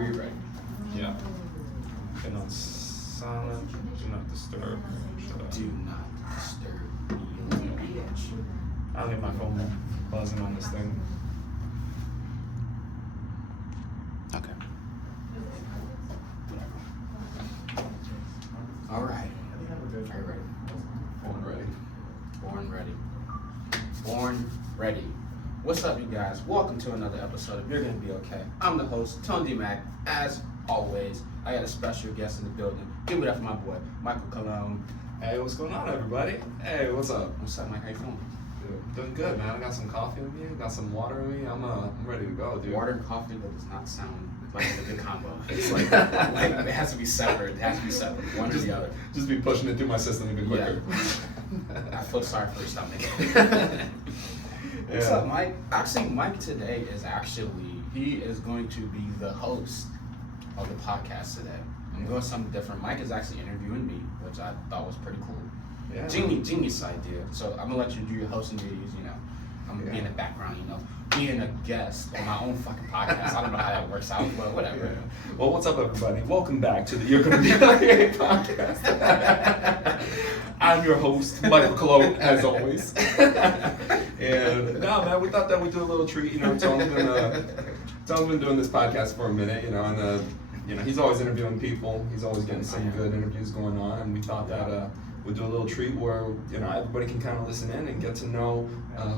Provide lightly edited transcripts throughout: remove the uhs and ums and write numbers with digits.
whenever you're ready. Yeah. And on silent, do not disturb. Do not disturb me. I don't need my phone buzzing on this thing. Okay. All right. Are you ready? Born ready. Born ready. Born ready. What's up, you guys? Welcome to another episode of You're Gonna Be Okay. I'm the host, D Mack. As always, I got a special guest in the building. Give it up for my boy, Micheal. Hey, what's going on, everybody? Hey, what's up? What's up, Mike? How you feeling? Doing good, man. I got some coffee in me. Got some water in me. I'm ready to go, dude. Water and coffee, that does not sound like a good combo. It's like it has to be separate. It has to be separate. One or the other. Just be pushing it through my system a bit quicker. Yeah. I feel sorry for your stomach. What's Yeah. up, Mike? Actually, Mike today he is going to be the host of the podcast today. I'm doing something different. Mike is actually interviewing me, which I thought was pretty cool. Yeah. Genius idea. So I'm gonna let you do your hosting duties, I'm gonna be in the background, being a guest on my own fucking podcast. I don't know how that works out, but whatever. Yeah. Well, what's up, everybody? Welcome back to the You're Gonna Be Okay podcast. I'm your host, Micheal, as always. And no, man, we thought that we'd do a little treat. Tom's been doing this podcast for a minute, and he's always interviewing people. He's always getting some good interviews going on, and we thought that we'd do a little treat where everybody can kind of listen in and get to know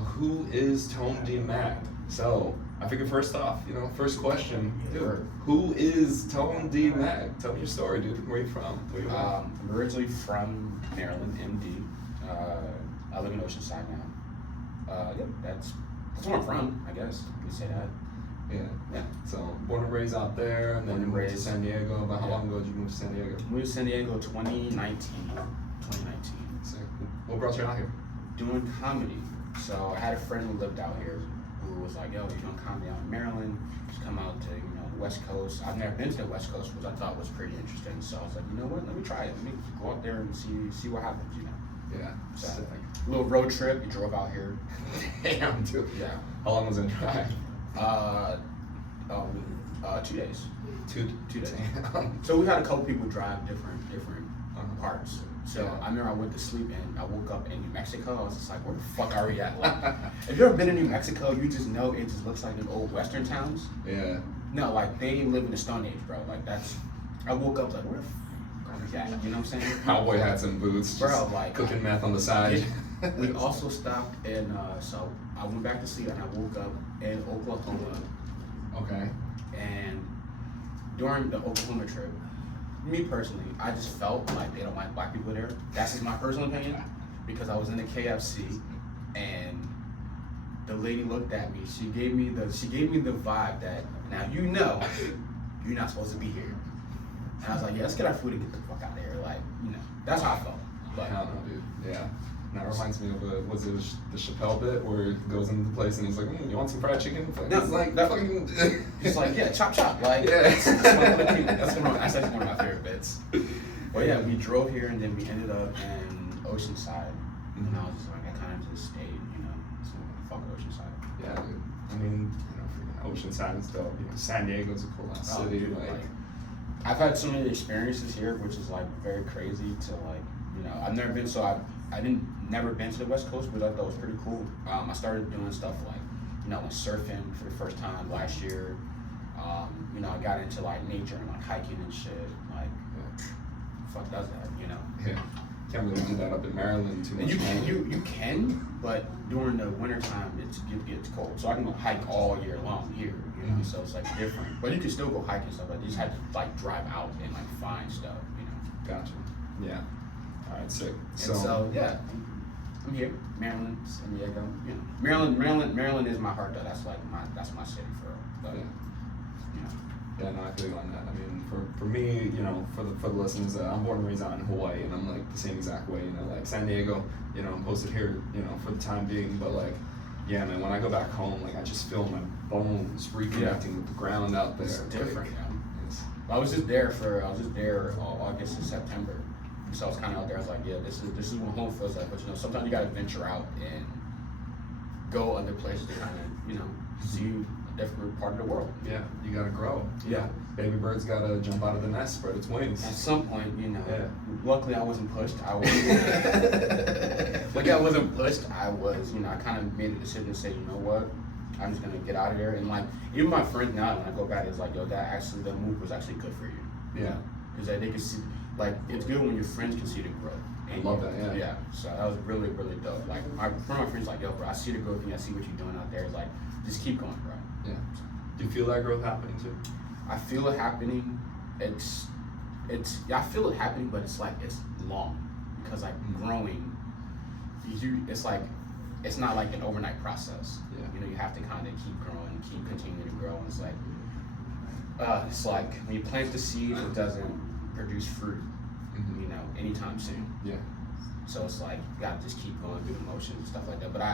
who is D Mack. So I figured first off, first question, dude, who is D Mack? Tell me your story, dude. Where are you from? I'm originally from Maryland, MD. I live in Oceanside now. That's where I'm from, I guess you could say that. Yeah. So born and raised out there, and then Born and moved to raised. San Diego. About how long ago did you move to San Diego? Moved to San Diego 2019. So, what brought you out here? Doing comedy. So I had a friend who lived out here who was like, yo, you're doing comedy out in Maryland. Just come out to, the West Coast. I've never been to the West Coast, which I thought was pretty interesting. So I was like, you know what, let me try it. Let me go out there and see what happens, Yeah. So a little road trip. We drove out here. Damn, dude. Yeah. How long was it drive? 2 days. 2 days. Damn. So we had a couple people drive different parts. So Yeah. I remember I went to sleep and I woke up in New Mexico. I was just like, where the fuck are we at? Like, if you've ever been to New Mexico, you just know it just looks like the old Western towns. Yeah. No, like they live in the Stone Age, bro. Like I woke up like, where the fuck are we at? You know what I'm saying? Cowboy hats and boots. Bro, just like cooking meth on the side. We also stopped in, so I went back to sleep and I woke up in Oklahoma. Okay. And during the Oklahoma trip, me personally, I just felt like they don't like black people there. That's just my personal opinion, because I was in the KFC and the lady looked at me. She gave me the vibe that now you're not supposed to be here. And I was like, yeah, let's get our food and get the fuck out of here. Like, that's how I felt. But I don't know, dude. Yeah. That reminds me of was it the Chappelle bit where he goes into the place and he's like, you want some fried chicken? No, it's like that- fucking. He's like, yeah, chop. Like, Yeah. that's actually one of my favorite bits. But yeah, we drove here and then we ended up in Oceanside. And I was just like, I kind of just stayed, so fuck Oceanside. Yeah, dude. I mean, freaking Oceanside is dope. San Diego's a cool ass city. Dude, like, I've had so many experiences here, which is like very crazy to I've never been, so never been to the West Coast, but I thought it was pretty cool. I started doing stuff like, like surfing for the first time last year. I got into like nature and like hiking and shit. Like, fuck does that, Yeah. Can't really do that up in Maryland too much. You can, but during the wintertime it gets cold. So I can go hike all year long here, so it's like different. But you can still go hiking and stuff, but you just have to like drive out and like find stuff, Gotcha. Yeah. All right, sick. So yeah, I'm here, Maryland, San Diego. Maryland is my heart though. That's my city for real. But, Yeah, no, I feel you on that. I mean, for me, for the listeners, I'm born and raised out in Hawaii, and I'm like the same exact way. Like San Diego, I'm posted here, for the time being. But like, yeah, man, when I go back home, like I just feel my bones reconnecting with the ground out there. It's different. Like, I was just there August and September. So I was kind of out there. I was like, yeah, this is what home feels like. But sometimes you gotta venture out and go other places to kind of see a different part of the world. Yeah, you gotta grow. Yeah. Baby bird's gotta jump out of the nest, spread its wings. At some point, Yeah. luckily I wasn't pushed. Luckily I wasn't pushed. I kind of made a decision to say, you know what, I'm just gonna get out of there. And like, even my friends now, when I go back, it's like, yo, that move was actually good for you. Yeah. Because they can see, like, it's good when your friends can see the growth. I love that, yeah. Yeah, so that was really, really dope. Like, my friends like, yo, bro, I see the growth and I see what you're doing out there. It's like, just keep going, bro. Yeah. Do you feel that growth happening too? I feel it happening. I feel it happening, but it's like, it's long. Because like growing, it's not like an overnight process. Yeah. You have to kind of keep growing, keep continuing to grow. And it's like when you plant the seed, it doesn't produce fruit, anytime soon. Yeah. So it's like you gotta just keep going through the motions and stuff like that. But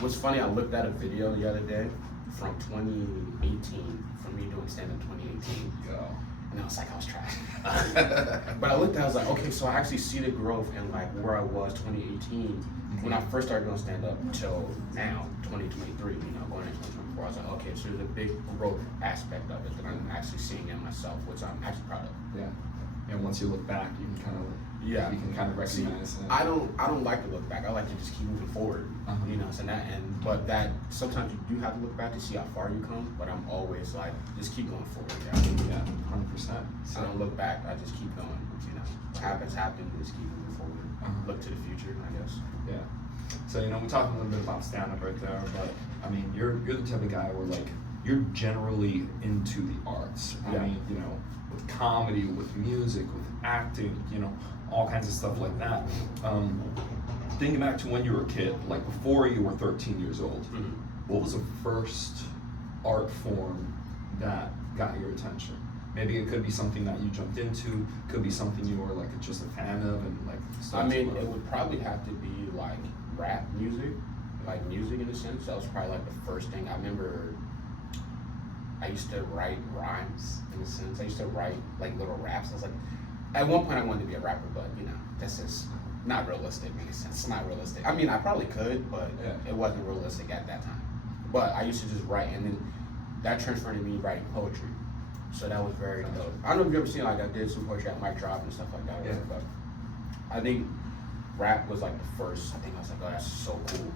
what's funny, I looked at a video the other day from 2018, from me doing stand-up 2018. And I was like, I was trash. But I looked at it, I was like, okay, so I actually see the growth in like where I was 2018 when I first started doing stand-up till now, 2023, going into 2024. I was like, okay, so there's a big growth aspect of it that I'm actually seeing in myself, which I'm actually proud of. Yeah. And once you look back, you can kind of recognize. I don't like to look back. I like to just keep moving forward. But that sometimes you do have to look back to see how far you come. But I'm always like, just keep going forward. Yeah, 100%. So I don't look back. I just keep going. What happens. Just keep moving forward. Look to the future, I guess. Yeah. So we're talking a little bit about stand-up right there, but I mean, you're the type of guy where like you're generally into the arts. Yeah. I mean, with comedy, with music, with acting, all kinds of stuff like that. Thinking back to when you were a kid, like before you were 13 years old, what was the first art form that got your attention? Maybe it could be something that you jumped into, could be something you were like just a fan of and like. It would probably have to be like rap music, like music in a sense. That was probably like the first thing. I remember I used to write rhymes in a sense. I used to write like little raps. I was like, at one point I wanted to be a rapper, but that's just not realistic in a sense. It's not realistic. I mean, I probably could, but it wasn't realistic at that time. But I used to just write, and then that transferred to me writing poetry. So that was very dope. I don't know if you've ever seen, like, I did some poetry at Mic Drop and stuff like that. Yeah. But I think rap was like the first. I think I was like, oh, that's so cool.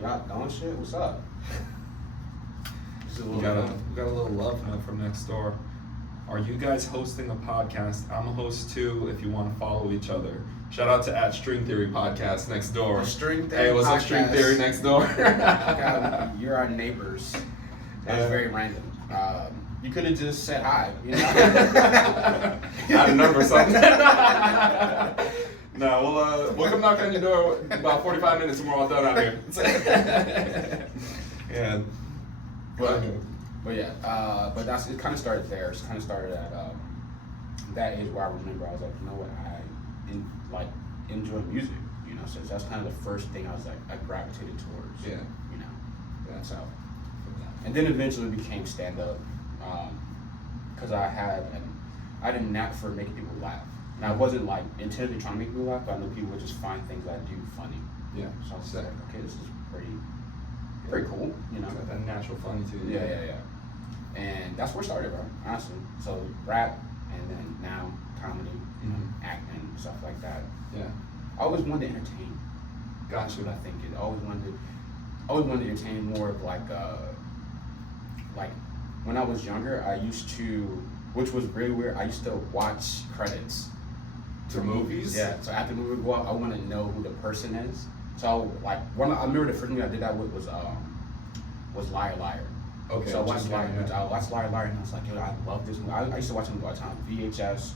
Y'all doing shit? What's up? We got a little love note from next door. Are you guys hosting a podcast? I'm a host too. If you want to follow each other, shout out to @String Theory Podcast next door. String Theory. Hey, what's up, String Theory next door? God, you're our neighbors. That's very random. You could have just said hi. I had a number or something. No, we'll come knock on your door about 45 minutes and we're all done out here. Yeah. But it kind of started there. It kind of started at that age where I remember I was like, you know what, I enjoy music, so that's kind of the first thing I was like, I gravitated towards. Yeah. So, and then eventually became stand-up, because I had a knack for making people laugh. And I wasn't like intentionally trying to make people laugh, but I knew people would just find things I do funny. Yeah. So I was like, okay, this is pretty cool, That natural funny too. Yeah. And that's where it started, bro, honestly. So rap, and then now comedy, acting, stuff like that. Yeah. I always wanted to entertain. Gotcha. That's what I think. I always wanted to entertain more of like when I was younger, I used to, which was really weird, I used to watch credits to movies? Yeah. So after the movie would go up, I want to know who the person is. So I remember the first thing I did that with was Liar Liar. Okay. So I watched Liar Liar, and I was like, yo, I love this movie. I used to watch him all the time, VHS,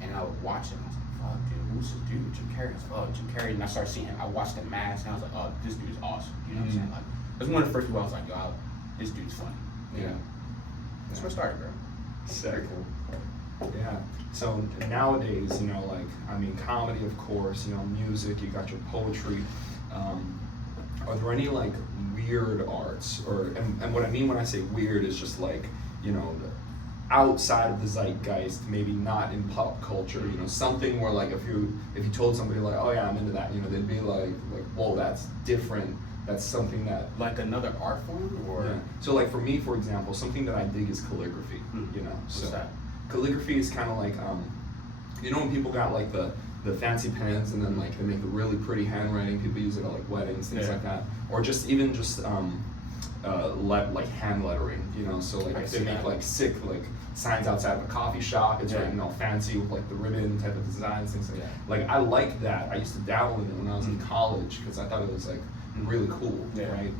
and I would watch it. And I was like, fuck, dude, who's this dude? Jim Carrey. I was like, oh, Jim Carrey. And I started seeing him. I watched The Mask, and I was like, oh, this dude is awesome. You know what I'm saying? Like, it was one of the first people I was like, yo, this dude's funny. That's where it started, bro. Sick. Yeah. So nowadays, comedy, of course, music, you got your poetry. Are there any like weird arts, and what I mean when I say weird is just like, outside of the zeitgeist, maybe not in pop culture, you know, something where like if you told somebody like, oh yeah, I'm into that, you know, they'd be like, whoa, that's different. That's something that like another art form, or yeah. So like for me, for example, something that I dig is calligraphy. You know, what's so that? calligraphy is kind of like you know when people got like the fancy pens and then like they make the really pretty handwriting. People use it at like weddings, things like that, or just even just like hand lettering, you know, so like if they make like sick like signs outside of a coffee shop, it's written all fancy with like the ribbon type of designs, things like that. Like I like that. I used to dabble in it when I was in college because I thought it was like really cool, right?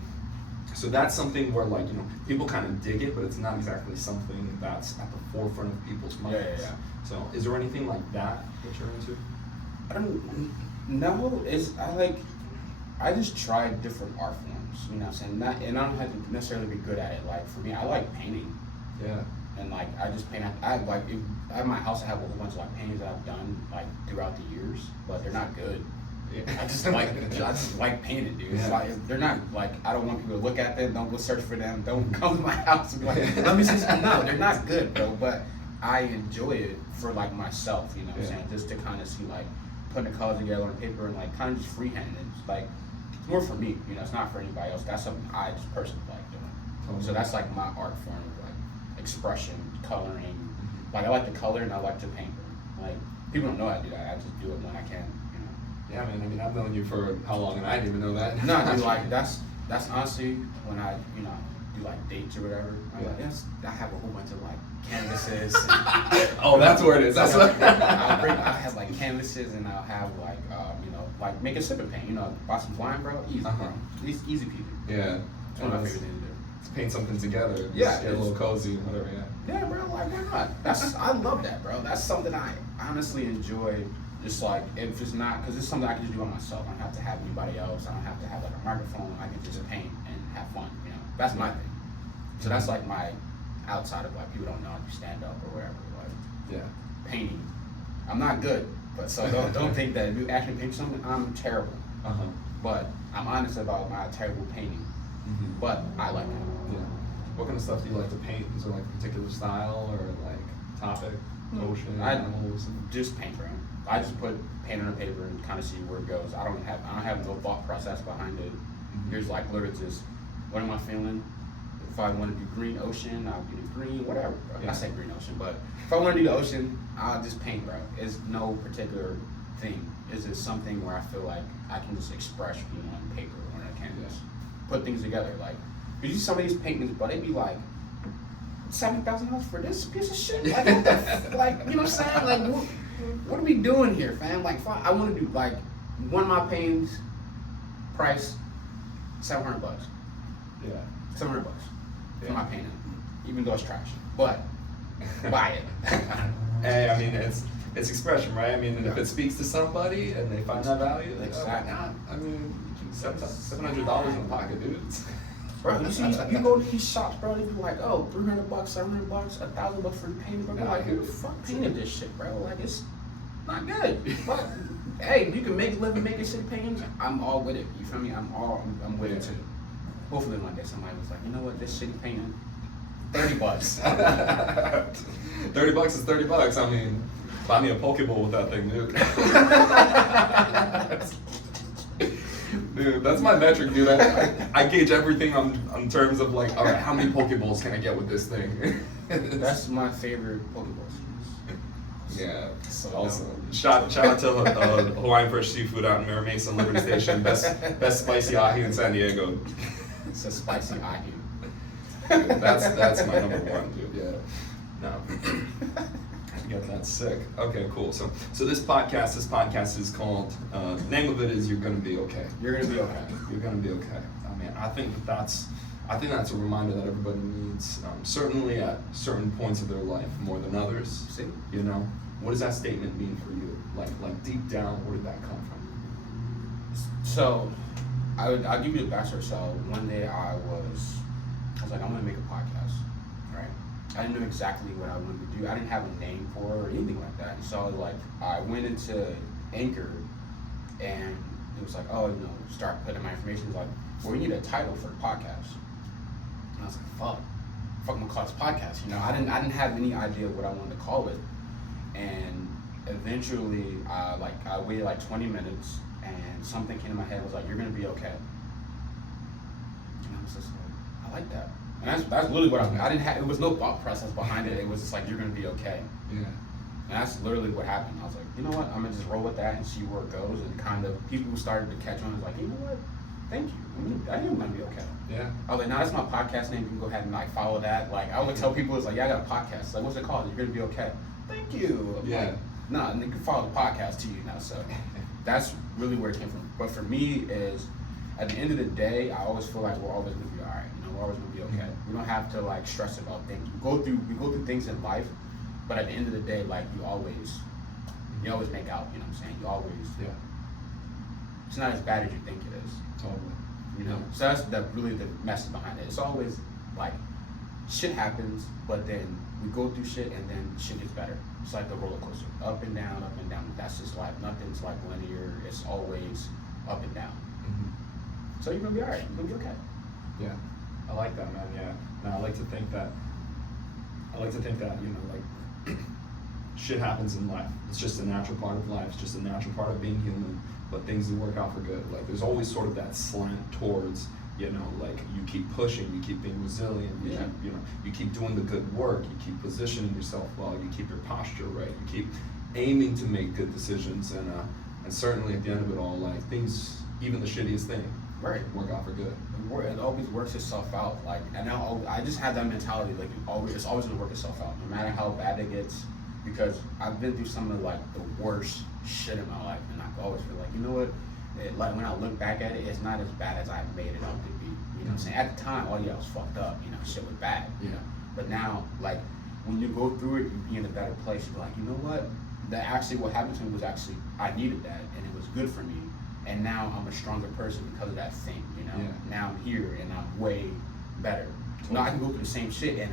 So that's something where like, you know, people kind of dig it, but it's not exactly something that's at the forefront of people's minds. So is there anything like that you're into? I don't know. I just try different art forms, you know what I'm saying? And I don't have to necessarily be good at it. Like for me, I like painting. Yeah. And like I just paint. At my house, I have a whole bunch of like paintings that I've done like throughout the years, but they're not good. Yeah. I just like painting, dude. It's like they're not like, I don't want people to look at them. Don't go search for them. Don't come to my house and be like, let me see some. No, they're not good, bro. But I enjoy it for like myself, you know what I'm saying? Just to kind of see like putting the colors together on paper and like kind of just freehand. It's like it's more for me, you know. It's not for anybody else. That's something I just personally like doing. So that's like my art form of like expression, coloring. Like I like to color and I like to paint. Like people don't know I do that. I just do it when I can. Yeah, man. I mean, I've known you for how long, and I didn't even know that. No, dude, like that's honestly when I, you know, do like dates or whatever. I'm like, yes, I have a whole bunch of like canvases. Oh, that's where it is. That's what. I have like canvases, and I'll have like, you know, like make a sip and paint. You know, buy some wine, bro. Easy, bro. Easy peasy. Yeah. It's one of my favorite things to do. Let's paint something together. Yeah, get a little cozy and whatever. Yeah. Yeah, bro. Like why not? I love that, bro. That's something I honestly enjoy. Just like, if it's not, because it's something I can just do by myself. I don't have to have anybody else. I don't have to have like a microphone. I can just paint and have fun, you know. That's my thing. So that's like my outside of like, people don't know if you stand up or wherever. Like, painting. I'm not good, but so don't think that if you actually paint something, I'm terrible. But I'm honest about my terrible painting. But I like it. Yeah. What kind of stuff do you like to paint? Is there like a particular style or like topic, ocean, animals? Just paint, bro. I just put paint on the paper and kind of see where it goes. I don't have no thought process behind it. There's like literally just, what am I feeling? If I want to do green ocean, I'll do the green, whatever. Bro. I say green ocean, but if I want to do the ocean, I'll just paint, bro. It's no particular thing. It's just something where I feel like I can just express, you know, on paper or on a canvas. Put things together. Like, you see some of these paintings, but they'd be like, $7,000 for this piece of shit? Like, what the like, you know what I'm saying? Like, what are we doing here, fam? Like, I want to do like one of my paintings, price $700. Yeah. $700 for my painting, even though it's trash. But buy it. Hey, I mean it's expression, right? I mean, and if it speaks to somebody and they find that value, like, exactly. I mean, $700 in the pocket, dude. Bro, you see, you go to these shops, bro, they be like, oh, $300, $700, $1,000 for the painting, bro. You're like, who the fuck painted this shit, bro? Like, it's not good. But hey, you can make a living making shit paintings. I'm all with it. You feel me? I'm with it too. Hopefully one day somebody was like, you know what, this shitty painting, $30. $30 is $30. I mean, buy me a Pokeball with that thing, dude. Dude, that's my metric, dude. I gauge everything on terms of like, all right, how many Pokeballs can I get with this thing? That's my favorite Pokeballs. Yeah, so awesome. Shout out to Hawaiian Fresh Seafood out in Mira Mesa, Liberty Station. Best spicy ahi in San Diego. It's a spicy ahi. Dude, that's my number one, dude. Yeah. No. Yeah, that's sick. Okay, cool. So this podcast is called, the name of it is You're Gonna Be Okay. You're gonna be okay. You're gonna be okay. I mean, I think that's a reminder that everybody needs, certainly at certain points of their life more than others. See? You know, what does that statement mean for you? Like deep down, where did that come from? So, I'll give you the backstory. So one day I was like, I'm gonna make a podcast, right? I didn't know exactly what I wanted to do. I didn't have a name for it or anything like that. And so I went into Anchor, and it was like, oh, you know, start putting my information. It was like, well, we need a title for the podcast. And I was like, fuck. fuck, I'm gonna call this podcast. You know, I didn't have any idea what I wanted to call it, and eventually, I waited like 20 minutes, and something came to my head. Was like, "You're gonna be okay." And I was just like, "I like that." And that's literally what I didn't have. It was no thought process behind it. It was just like, "You're gonna be okay." Yeah. And that's literally what happened. I was like, you know what? I'm gonna just roll with that and see where it goes. And kind of people started to catch on. I was like, you know what? Thank you. I am gonna be okay. Yeah. I was like, no, that's my podcast name. You can go ahead and like follow that. Like I would tell people, it's like, yeah, I got a podcast. It's like, what's it called? You're gonna be okay. Thank you. I'm Yeah. like, nah, and they can follow the podcast to you now. So that's really where it came from. But for me, is at the end of the day, I always feel like we're always gonna be all right. You know, we're always gonna be okay. We don't have to like stress about things. We go through things in life, but at the end of the day, like you always make out. You know what I'm saying? You always. Yeah. It's not as bad as you think it is. Totally. You know, so that's really the message behind it. It's always like shit happens, but then we go through shit and then shit gets better. It's like the roller coaster, up and down, up and down. That's just life. Nothing's like linear. It's always up and down. Mm-hmm. So you're gonna be alright. You're gonna be okay. Yeah, I like that, man. Yeah, no, I like to think that. You know, like shit happens in life. It's just a natural part of life. It's just a natural part of being human. But things do work out for good. Like there's always sort of that slant towards, you know, like you keep pushing, you keep being resilient, you keep doing the good work, you keep positioning yourself well, you keep your posture right, you keep aiming to make good decisions, and certainly at the end of it all, like things, even the shittiest thing, right, work out for good. It always works itself out. Like, and now I just have that mentality. Like, it's always gonna work itself out, no matter how bad it gets. Because I've been through some of like the worst shit in my life, and I always feel like, you know what? Like when I look back at it, it's not as bad as I made it out to be. You know what I'm saying? At the time, oh yeah, I was fucked up. You know, shit was bad. You know, but now, like when you go through it, you be in a better place. You're like, you know what? That actually, what happened to me was actually I needed that, and it was good for me. And now I'm a stronger person because of that thing. You know, now I'm here and I'm way better. Totally. Now I can go through the same shit and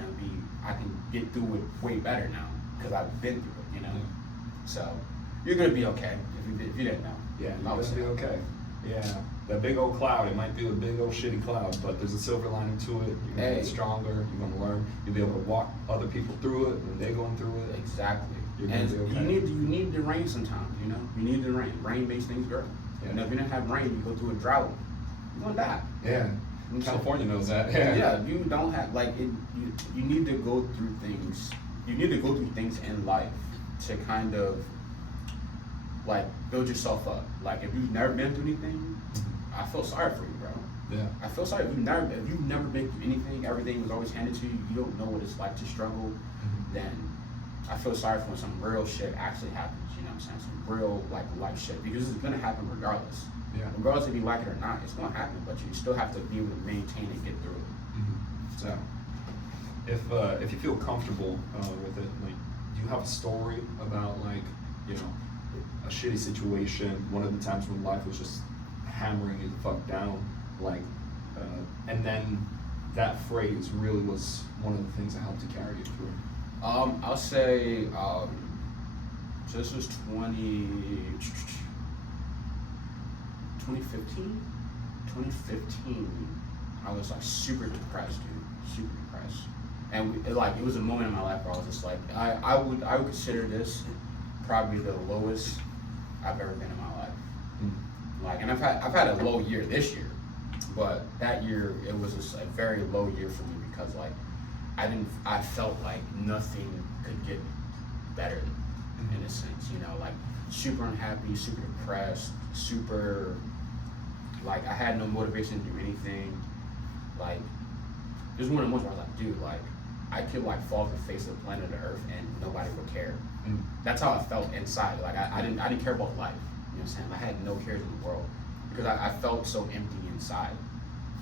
I can get through it way better now because I've been through it. You know, so you're gonna be okay if you didn't know. Yeah, you're gonna be okay. Yeah, that big old cloud, it might be a big old shitty cloud, but there's a silver lining to it. You're gonna get stronger, you're gonna learn, you'll be able to walk other people through it when they're going through it. Exactly. You're and gonna be okay. you need the rain sometimes, you know? You need the rain. Rain makes things grow. Yeah. You know, if you don't have rain, you go through a drought, you're gonna die. Yeah. California knows that. Yeah. Yeah, you don't have like it. You need to go through things. You need to go through things in life to kind of like build yourself up. Like if you've never been through anything, I feel sorry for you, bro. Yeah. I feel sorry if you've never been through anything. Everything was always handed to you. You don't know what it's like to struggle. Then I feel sorry for when some real shit actually happens. You know what I'm saying? Some real like life shit, because it's gonna happen regardless. Yeah. Regardless if you like it or not, it's gonna happen. But you still have to be able to maintain and get through it. So, if you feel comfortable with it, like, do you have a story about like, you know, a shitty situation, one of the times when life was just hammering you the fuck down, like, and then that phrase really was one of the things that helped to carry you through? I'll say, so this was 2015, I was like super depressed, dude, super depressed. And it was a moment in my life where I was just like, I would consider this probably the lowest I've ever been in my life. Like, and I've had a low year this year, but that year it was just a very low year for me because like I felt like nothing could get better in a sense, you know, like super unhappy, super depressed, super like I had no motivation to do anything. Like there's one of the moments where I was like, dude, like I could like fall off the face of the planet Earth and nobody would care. That's how I felt inside. Like I didn't care about life. You know what I'm saying? I had no cares in the world because I felt so empty inside.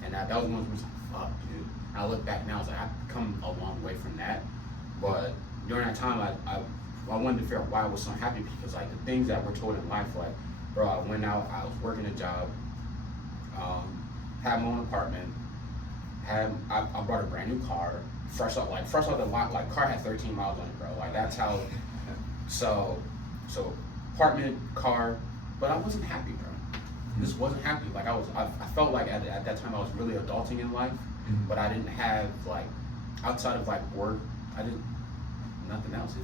And that was one of the like, fuck, dude. And I look back now, I was like, I've come a long way from that. But during that time, I wanted to figure out why I was so unhappy because like the things that we're told in life, like, bro, I went out, I was working a job, had my own apartment, I bought a brand new car, fresh out the lot, like car had 13 miles on it, bro. Like that's how, so apartment, car, but I wasn't happy, bro. Just wasn't happy. Like I felt like at that time I was really adulting in life, but I didn't have like outside of like work, I did nothing else.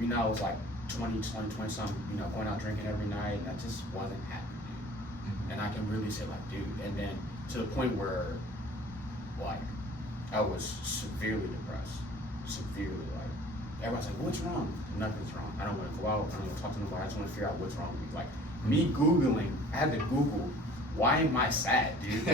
You know, I was like 20 something, you know, going out drinking every night, and I just wasn't happy, dude. And I can really say like, dude, and then to the point where like I was severely depressed, severely, like everyone's like, what's wrong? Nothing's wrong. I don't want to go out, I don't want to talk to nobody, I just want to figure out what's wrong with me. Like me Googling, I had to Google, why am I sad, dude?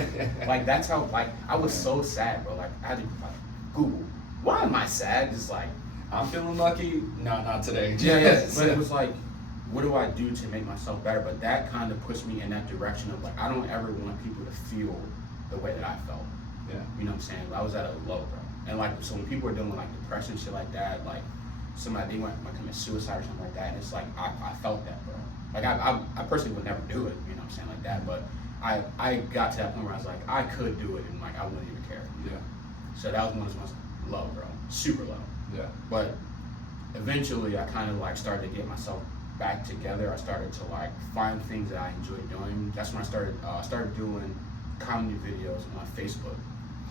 Like that's how, like I was so sad, bro. Like I had to like Google, why am I sad? Just like I'm feeling lucky. No, not today. yeah. But it was like, what do I do to make myself better? But that kind of pushed me in that direction of like, I don't ever want people to feel the way that I felt. Yeah. You know what I'm saying? I was at a low, bro. And like, so when people are dealing with like depression, shit like that, like somebody, they might commit suicide or something like that, and it's like, I felt that, bro. Like I personally would never do it, you know what I'm saying, like that, but I got to that point where I was like, I could do it, and like, I wouldn't even care. Yeah. So that was when it was low, bro. Super low. Yeah. But eventually I kind of like started to get myself back together. I started to like find things that I enjoyed doing. That's when I started doing comedy videos on Facebook.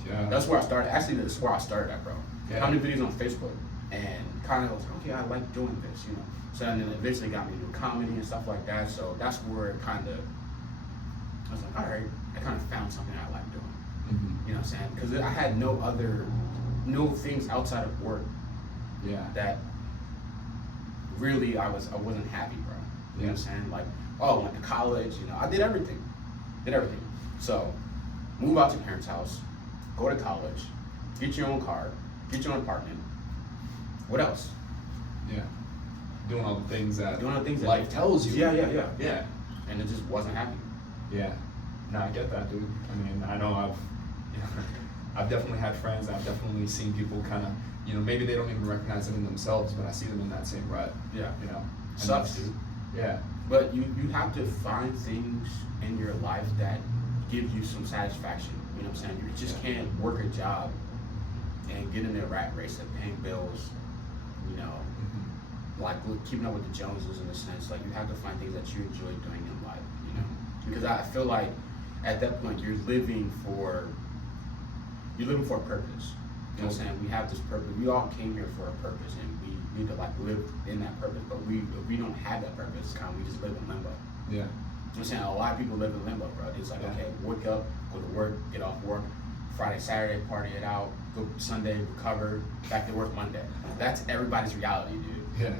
Yeah. That's where I started. Actually, that's where I started at, bro. Yeah. Comedy videos on Facebook, and kind of was like, okay, I like doing this, you know. So then it eventually got me to do comedy and stuff like that. So that's where it kind of, I was like, all right, I kind of found something I like doing. Mm-hmm. You know what I'm saying? Because I had no things outside of work. Yeah. That really I wasn't happy, bro. You know what I'm saying? Like, oh, went to college, you know, I did everything. So, move out to your parents' house, go to college, get your own car, get your own apartment. What else? Yeah. Doing all the things that life tells you. Yeah. Yeah. And it just wasn't happening. Yeah. No, I get that, dude. I mean, I know I've definitely had friends, I've definitely seen people kind of, you know, maybe they don't even recognize it in themselves, but I see them in that same rut. Yeah. You know. Sucks, dude. Yeah. But you have to find things in your life that give you some satisfaction. You know what I'm saying? You just can't work a job and get in a rat race of paying bills, you know, like keeping up with the Joneses in a sense. Like you have to find things that you enjoy doing in life, you know? Because I feel like at that point you're living for a purpose. You know what I'm saying? We have this purpose. We all came here for a purpose, and we need to like live in that purpose. But if we don't have that purpose, we just live in limbo. Yeah. You know what I'm saying? A lot of people live in limbo, bro. It's like, okay, wake up, go to work, get off work, Friday, Saturday, party it out, go Sunday, recover, back to work Monday. That's everybody's reality, dude. Yeah.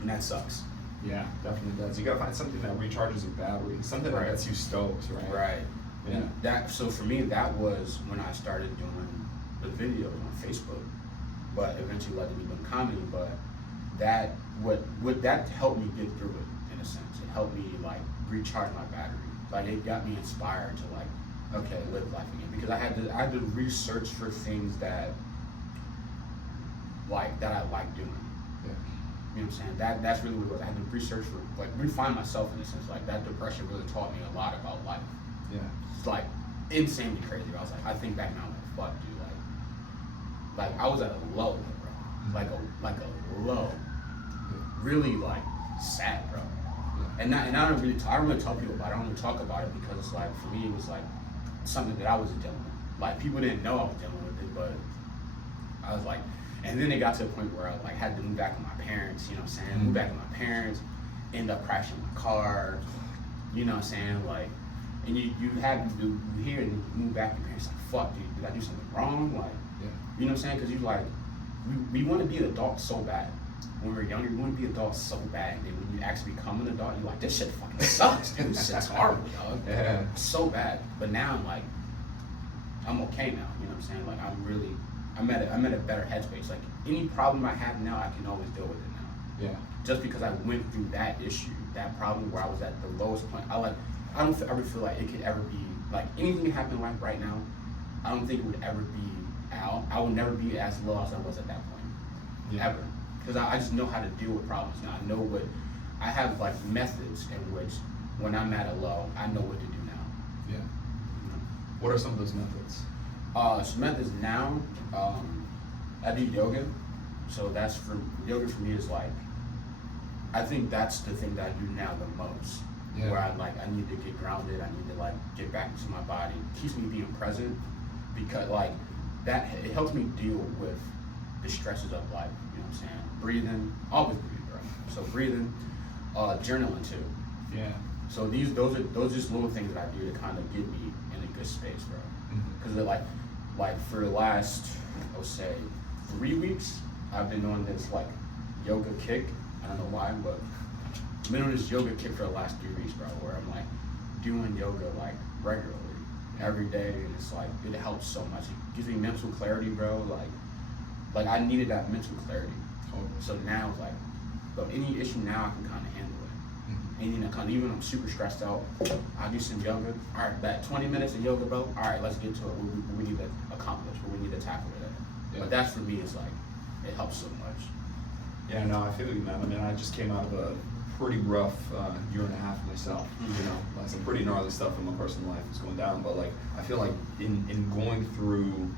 And that sucks. Yeah, definitely does. You gotta find something that recharges your battery, something that gets you stoked, right? Right. Yeah. And so for me, that was when I started doing the videos on Facebook, but eventually led to me doing comedy. But that helped me get through it in a sense. It helped me like recharge my battery. Like it got me inspired to like, okay, live life again, because I had to research for things that I like doing. Yeah. You know what I'm saying? That's really what it was. I had to research for like refine myself in a sense. Like that depression really taught me a lot about life. Yeah. It's like insanely crazy. I was like, I think back now, I'm like, fuck, dude. Like I was at a low, bro. Like a low. Really like sad, bro. And I don't really tell people about it. I don't really talk about it because it's like, for me, it was like something that I was dealing with. Like people didn't know I was dealing with it, but I was like, and then it got to a point where I like had to move back with my parents, you know what I'm saying? Move back with my parents, end up crashing my car, you know what I'm saying? Like, and you hear and you move back, your parents like, fuck, dude, did I do something wrong? Like, you know what I'm saying? Because you like, we want to be an adult so bad. When we were younger, we want to be adults so bad. And then when you actually become an adult, you're like, this shit fucking sucks, dude. This shit's horrible, dog. Yeah. So bad. But now I'm like, I'm okay now. You know what I'm saying? Like I'm at a better headspace. Like any problem I have now, I can always deal with it now. Yeah. Just because I went through that issue, that problem where I was at the lowest point. I don't ever feel like it could ever be like anything that happened in life right now. I don't think it would ever be out. I will never be as low as I was at that point. Yeah. Ever. Because I just know how to deal with problems now. I know I have like methods in which when I'm at a low, I know what to do now. Yeah. What are some of those methods? Some methods now, I do yoga. So yoga for me is like, I think that's the thing that I do now the most. Yeah. Where I need to get grounded, I need to like get back into my body. It keeps me being present, because like that it helps me deal with the stresses of life. You know what I'm saying? Breathing, always breathe, bro. So breathing, journaling too. Yeah. So those just little things that I do to kind of get me in a good space, bro. Because they're like for the last, I would say, 3 weeks, I've been on this like yoga kick. I don't know why, but I've been on this yoga kick for the last 3 weeks, bro. Where I'm like doing yoga like regularly every day, and it's like it helps so much. It gives me mental clarity, bro. Like I needed that mental clarity. So now it's like, but any issue now I can kind of handle it. Anything that comes, even if I'm super stressed out, I'll do some yoga. All right, back 20 minutes of yoga, bro. All right, let's get to it. What we need to accomplish, what we need to tackle today. Yeah. But that's for me, it's like, it helps so much. Yeah, no, I feel you, man. I mean, I just came out of a pretty rough year and a half myself. You know, like some pretty gnarly stuff in my personal life is going down. But like, I feel like in going through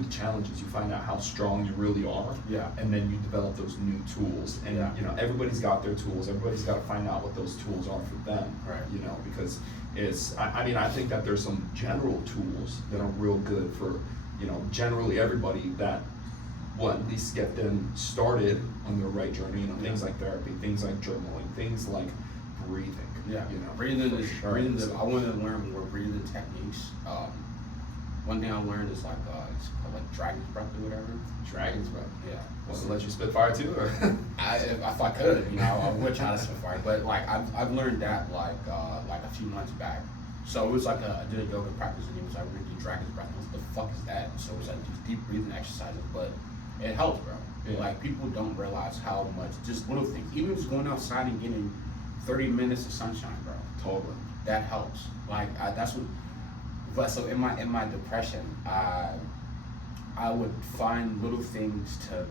the challenges, you find out how strong you really are. Yeah. And then you develop those new tools. And Yeah. you know, everybody's got their tools. Everybody's got to find out what those tools are for them. Right. You know, because I mean, I think that there's some general tools that are real good for, you know, generally everybody that will at least get them started on their right journey. You know, things like therapy, things like journaling, things like breathing. Yeah, You know, breathing is for sure. breathing. I wanted to learn more breathing techniques. One thing I learned is like it's called like dragon's breath or whatever. Dragon's breath. Yeah. Want to let you spit fire too, or? If I could, you know, I would try to spit fire. But like I've learned that like a few months back. So it was like I did a yoga practice and it was like we're gonna do dragon's breath. What the fuck is that? So it was like these deep breathing exercises, but it helps, bro. Yeah. Like people don't realize how much just little things, even just going outside and getting 30 minutes of sunshine, bro. Totally. That helps. Like that's what. But so in my depression, I would find little things to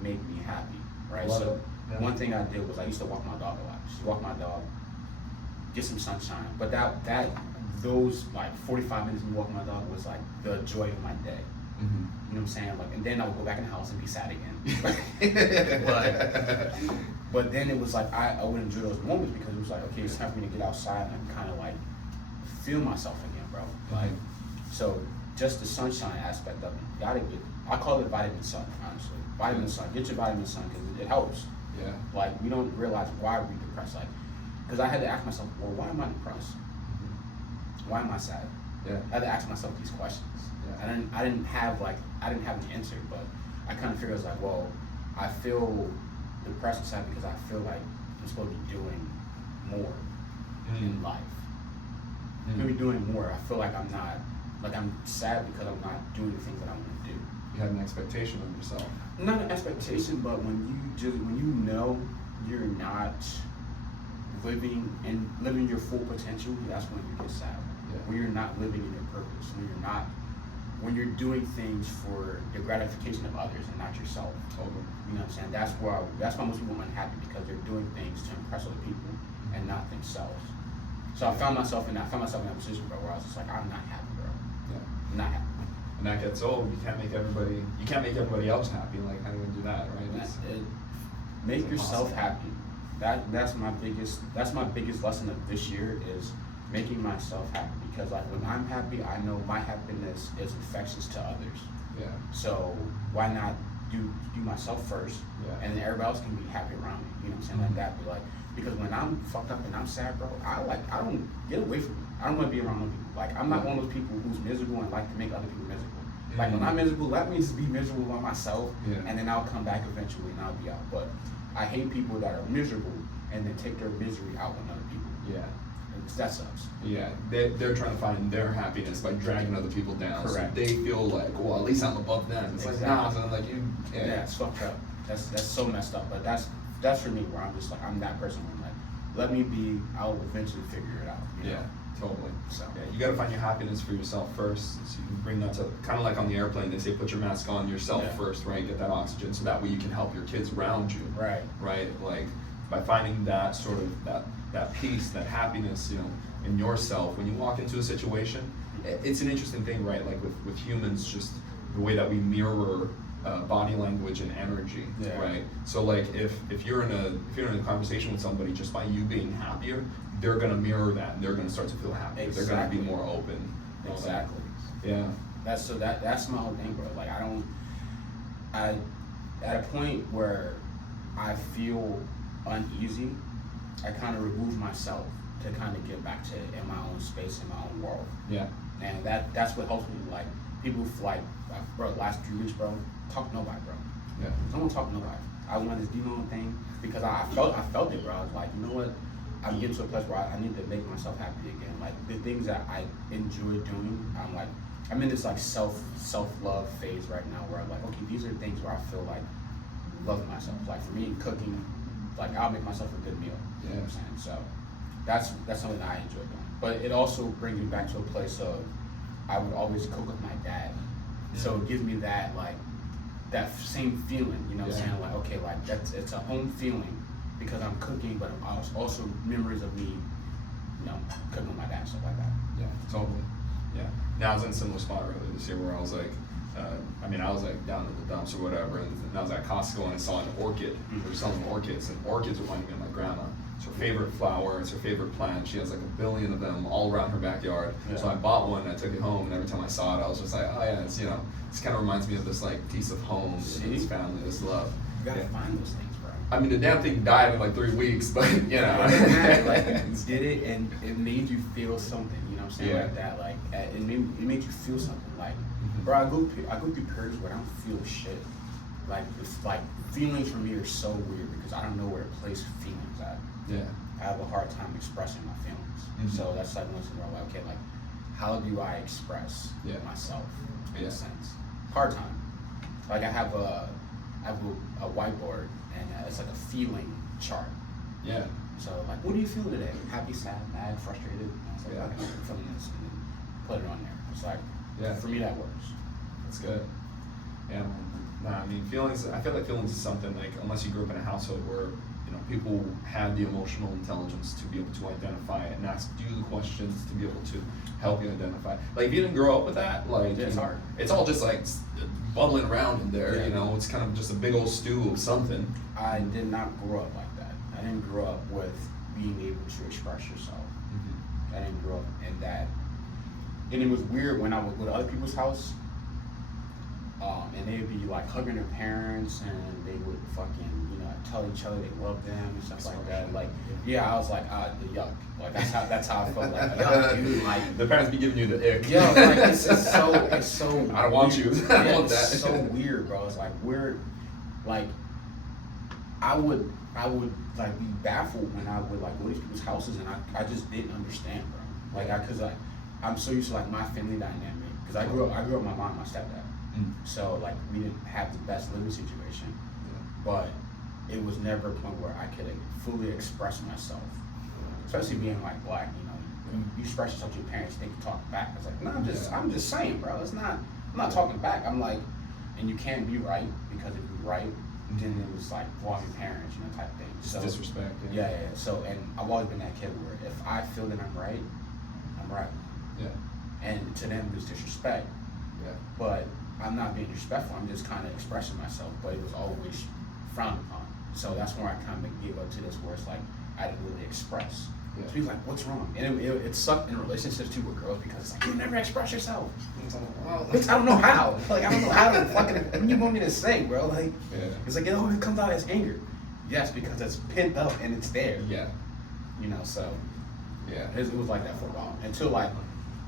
make me happy, right? Love so it. Yeah. one thing I did was I used to walk my dog a lot. Just walk my dog, get some sunshine. But those like 45 minutes of me walking my dog was like the joy of my day. Mm-hmm. You know what I'm saying? Like, and then I would go back in the house and be sad again. but then it was like I would enjoy those moments because it was like, okay, it's time for me to get outside and kind of like feel myself again, bro. Like, so just the sunshine aspect of it, I call it vitamin sun, honestly. Vitamin sun, get your vitamin sun because it helps. Yeah. Like, we don't realize why we're depressed. Like, because I had to ask myself, well, why am I depressed? Why am I sad? Yeah. I had to ask myself these questions. Yeah. I didn't have an answer, but I kind of figured, I was like, well, I feel depressed and sad because I feel like I'm supposed to be doing more in life. I'm supposed to be doing more. I feel like I'm not, like I'm sad because I'm not doing the things that I want to do. You had an expectation of yourself. Not an expectation, but when you know you're not living your full potential, that's when you get sad. Yeah. When you're not living in your purpose, when you're doing things for the gratification of others and not yourself. Totally. You know what I'm saying? That's why most people are unhappy, because they're doing things to impress other people and not themselves. So I found myself in that position, bro, where I was just like, I'm not happy, bro. Yeah. I'm not happy. And that gets old. You can't make everybody else happy. Like, how do you do that, right? Make it's yourself impossible. happy. That's my biggest lesson of this year is making myself happy, because like when I'm happy, I know my happiness is infectious to others. Yeah. So why not do myself first, Yeah. and then everybody else can be happy around me. You know what I'm saying? Like that. Be like, because when I'm fucked up and I'm sad, bro, I don't get away from me. I don't want to be around other people. Like, I'm not one of those people who's miserable and like to make other people miserable. Like, when I'm miserable, let me just be miserable by myself, and then I'll come back eventually and I'll be out. But I hate people that are miserable and then take their misery out on other people. Yeah. That sucks. Yeah, they're trying to find their happiness by dragging other people down. Correct. So they feel like, well, at least I'm above them. It's Exactly. like, nah, so I'm like you. Yeah, it's fucked up. That's so messed up. But that's for me, where I'm just like, I'm that person where I'm like, let me be, I'll eventually figure it out. You know? Yeah, totally. So Yeah, you got to find your happiness for yourself first. So you can bring that to, kind of like on the airplane, they say put your mask on yourself first, right? Get that oxygen, so that way you can help your kids around you. Right. Right. Like by finding that sort of that peace, that happiness, you know, in yourself. When you walk into a situation, it's an interesting thing, right? Like with humans, just the way that we mirror body language and energy, right? So like if you're in a conversation with somebody, just by you being happier, they're gonna mirror that and they're gonna start to feel happy. Exactly. They're gonna be more open. Exactly. Yeah. That's my whole thing, bro. Like I at a point where I feel uneasy, I kind of remove myself to kind of get back to in my own space, in my own world. Yeah. And that's what helps me. Like people like, bro, last 3 weeks, bro, talk to nobody, bro. Yeah. Someone talk to nobody. I went on this demon thing because I felt it, bro. I was like, you know what? I'm getting to a place where I need to make myself happy again. Like the things that I enjoy doing, I'm in this like self love phase right now where I'm like, okay, these are things where I feel like loving myself. Like for me, cooking, like I'll make myself a good meal. You know what I'm saying? So that's something that I enjoy doing. But it also brings me back to a place of I would always cook with my dad. So it gives me that like that same feeling, you know what I'm saying? Like, okay, like it's a home feeling because I'm cooking, but also memories of me, you know, cooking with my dad, stuff like that. Yeah, totally. Yeah. Now I was in a similar spot earlier this year where I was like, I was like down in the dumps or whatever, and I was at Costco and I saw an orchid. They were selling orchids, and orchids reminded me of my grandma. It's her favorite flower, it's her favorite plant. She has like 1 billion of them all around her backyard. Yeah. So I bought one and I took it home, and every time I saw it, I was just like, oh yeah, it's, you know, this kind of reminds me of this like piece of home, this family, this love. You gotta find those things, bro. I mean, the damn thing died in like 3 weeks, but you know. Like you did it and it made you feel something, you know what I'm saying? Like that, like it made you feel something. Like, bro, I go through periods where I don't feel shit. Like it's like feelings for me are so weird because I don't know where to place feelings at. Yeah. I have a hard time expressing my feelings. So that's like one thing where I'm like, okay, like how do I express myself in a sense? Hard time. Like I have a whiteboard and it's like a feeling chart. Yeah. So like, what do you feel today? Happy, sad, mad, frustrated? And I was like, okay, I'm feeling this, and then put it on there. It's like, for me that works. That's good. Yeah. Nah, I mean, feelings. I feel like feelings is something like unless you grew up in a household where people have the emotional intelligence to be able to identify it and ask you the questions to be able to help you identify. Like if you didn't grow up with that, like it's hard. It's all just like bubbling around in there. You know, it's kind of just a big old stew of something. I did not grow up like that. I didn't grow up with being able to express yourself. I didn't grow up in that. And it was weird when I would go to other people's house, and they'd be like hugging their parents, and they would fucking, tell each other they love them and stuff like that. Like, I was like, the yuck. Like that's how I felt. Like, yuck, dude. Like the parents be giving you the ick. Yo, like it's so. I don't want you. I don't want that. It's so weird, bro. It's like weird. Like I would like be baffled when I would like go to these people's houses and I just didn't understand, bro. Like cause I'm so used to like my family dynamic. Cause I grew up with my mom and my stepdad. So like we didn't have the best living situation, but it was never a point where I could fully express myself. Especially being like black, you express yourself to your parents, they can talk back. It's like, no, I'm just saying, bro. I'm not talking back. I'm like, and you can't be right because if you're right, then it was like wrong your parents, type thing. So disrespect. Yeah. So and I've always been that kid where if I feel that I'm right, I'm right. Yeah. And to them it's disrespect. Yeah. But I'm not being disrespectful. I'm just kind of expressing myself, but it was always frowned upon. So that's where I kind of gave up to this, where it's like I didn't really express. So he's like, "What's wrong?" And it sucked in relationships too with girls because it's like you never express yourself. Like, well, I don't know how. Like I don't know how to fucking. What do you want me to say, bro? Like it's like it always comes out as anger. Yes, because it's pent up and it's there. Yeah. So it was like that for a while until like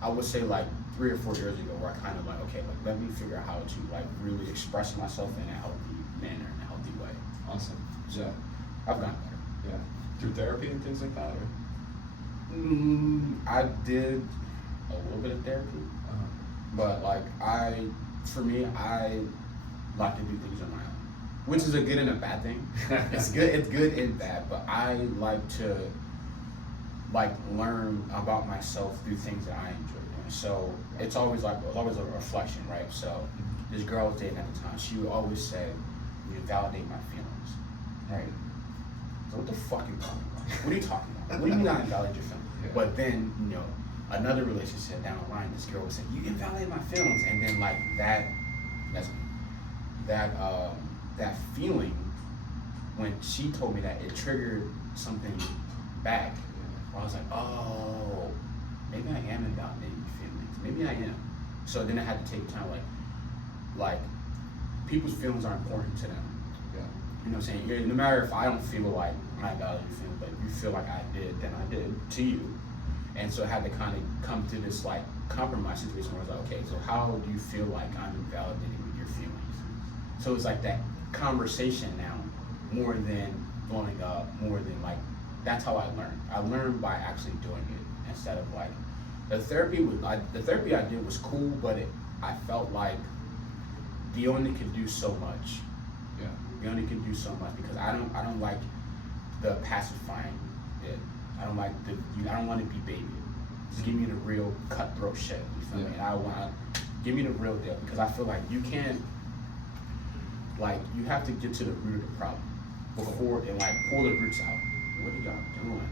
I would say like 3 or 4 years ago, where I kind of like, okay, like let me figure out how to like really express myself in a healthy manner, in a healthy way. Awesome. So I've gotten better. Yeah. Through therapy and things like that, or? I did a little bit of therapy, but like for me, I like to do things on my own, which is a good and a bad thing. It's good and bad, but I like to like learn about myself through things that I enjoy doing. So it's always a reflection, right? So this girl I was dating at the time, she would always say, "You validate my feelings," right? So what the fuck are you talking about? What are you talking about? What do you mean I invalidate your feelings? But then, another relationship down the line, this girl would say, "You invalidate my feelings," and then like that feeling, when she told me that, it triggered something back. I was like, oh, maybe I am invalidating your feelings. Maybe I am. So then I had to take time, like people's feelings are important to them. Yeah. You know what I'm saying? No matter if I don't feel like I value your feelings, but you feel like I did, then I did to you. And so I had to kind of come to this like compromise situation where I was like, okay, so how do you feel like I'm invalidating with your feelings? So it's like that conversation now, more than blowing up, more than like, that's how I learned. I learned by actually doing it instead of like, the therapy I did was cool, but I felt like the only could do so much. Yeah. You only can do so much because I don't like the pacifying it. I don't want to be baby. Just give me the real cutthroat shit. You feel me? And I want give me the real deal because I feel like you can't, like, you have to get to the root of the problem before and like pull the roots out. What are y'all doing?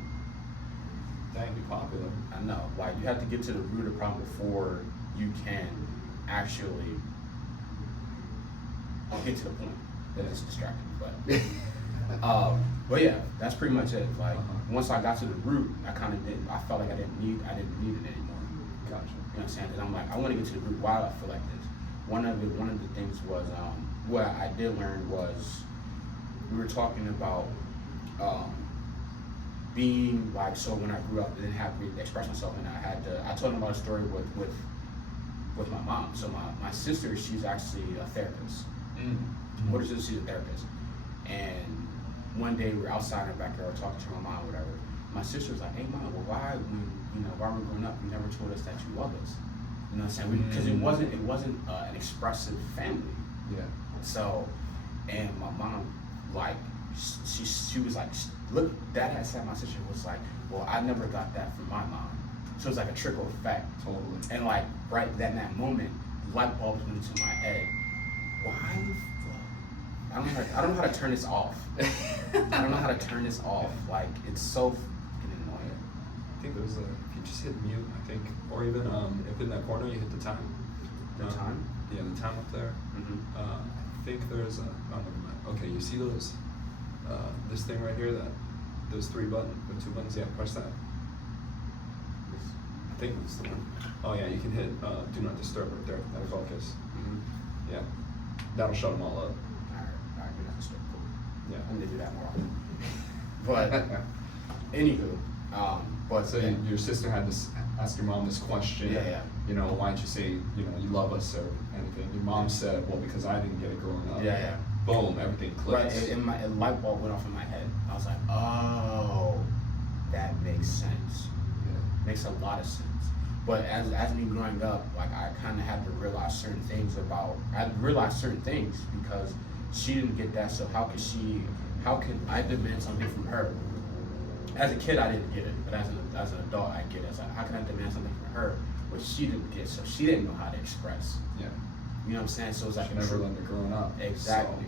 That'd be popular. I know. Like, you have to get to the root of the problem before you can actually get to the point that it's distracting. But yeah, that's pretty much it. Like, once I got to the root, I kind of did. I felt like I didn't need it anymore. Gotcha. You know what I'm saying? Because I'm like, I want to get to the root. Why do I feel like this? One of the things was what I did learn was we were talking about being like, so when I grew up, I didn't have to express myself, and I told him about a story with my mom. So my sister, she's actually a therapist. Mm-hmm. What is this? She's a therapist. And one day we were outside in her backyard talking to my mom, or whatever. My sister was like, "Hey mom, well why we're growing up, you never told us that you love us." You know what I'm saying? Because it wasn't an expressive family. Yeah. So, and my mom, like, she was like, look, Dad had said, my sister was like, well, I never got that from my mom. So it's like a trickle effect. Totally. And like right then in that moment, light bulbs went into my head. Why the fuck? I don't know how to turn this off. I don't know how to turn this off. Like, it's so fucking annoying. I think there's if you just hit mute, I think, or even if in that corner you hit the time. The time? Yeah, the time up there. Mm-hmm. I think there's a, oh, never mind. Okay, you see those, this thing right here, those two buttons, yeah, press that. I think that's the one. Oh yeah, you can hit do not disturb right there, that'll focus. Mm-hmm. Yeah, that'll shut them all up. Alright, do not disturb. Cool. Yeah. I'm gonna do that more often. But, anywho, but so then, your sister had to ask your mom this question. Yeah. You know, why don't you say, you love us or anything? Your mom said, well, because I didn't get it growing up. Yeah. Boom, everything clicks. Right, and my light bulb went off in my head. I was like, oh, that makes sense. Yeah. Makes a lot of sense. But as me growing up, like, I kind of had to realize certain things because she didn't get that. So how could I demand something from her? As a kid, I didn't get it, but as an adult, I get it. It's like, how can I demand something from her, which she didn't get? So she didn't know how to express. Yeah. You know what I'm saying? So it's like she never learned it growing up. Exactly.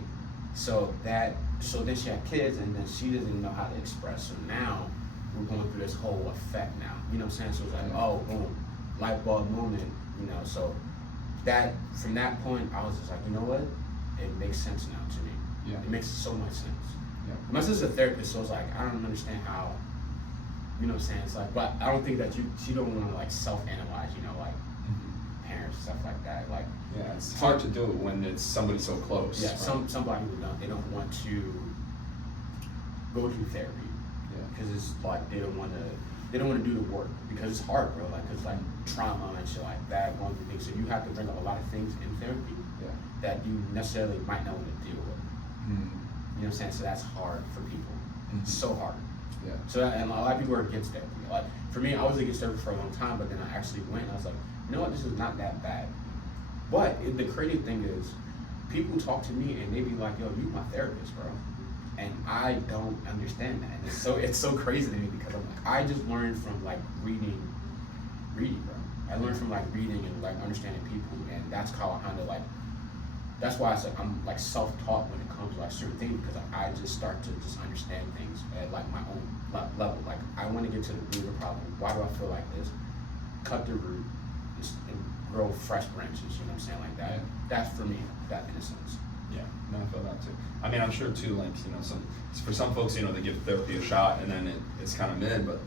So then she had kids, and then she doesn't know how to express. So now we're going through this whole effect now. You know what I'm saying? So it's like, oh, boom, light bulb moment. You know, so that from that point, I was just like, you know what? It makes sense now to me. Yeah. It makes so much sense. Yeah. My sister's a therapist, so it's like, I don't understand how. You know what I'm saying? It's like, but I don't think that she don't want to like self-analyze. You know, like parents, stuff like that. Like, yeah, it's hard to do it when it's somebody so close. Yeah, right? some black people don't. They don't want to go through therapy. Yeah. Because it's like they don't want to do the work because it's hard, bro. Like, it's like trauma and shit like that, going through things. So you have to bring up a lot of things in therapy that you necessarily might not want to deal with. You know what I'm saying? So that's hard for people. It's so hard. Yeah. So and a lot of people are against therapy. Like, for me, I was against therapy for a long time, but then I actually went and I was like, you know what? This is not that bad. But the crazy thing is, people talk to me and they be like, yo, you my therapist, bro. And I don't understand that. And it's so crazy to me because I'm like, I just learned from like reading, bro. I learned from like reading and like understanding people, and that's how I kind of like. That's why I said I'm like self-taught when it comes to like certain things, because I just start to just understand things at like my own level. Like, I want to get to the root of the problem. Why do I feel like this? Cut the root and grow fresh branches. You know what I'm saying? Like that. Yeah. That's for me. That in a sense. Yeah, no, I feel that too. I mean, I'm sure too, like, for some folks, they give therapy a shot and then it's kind of mid, but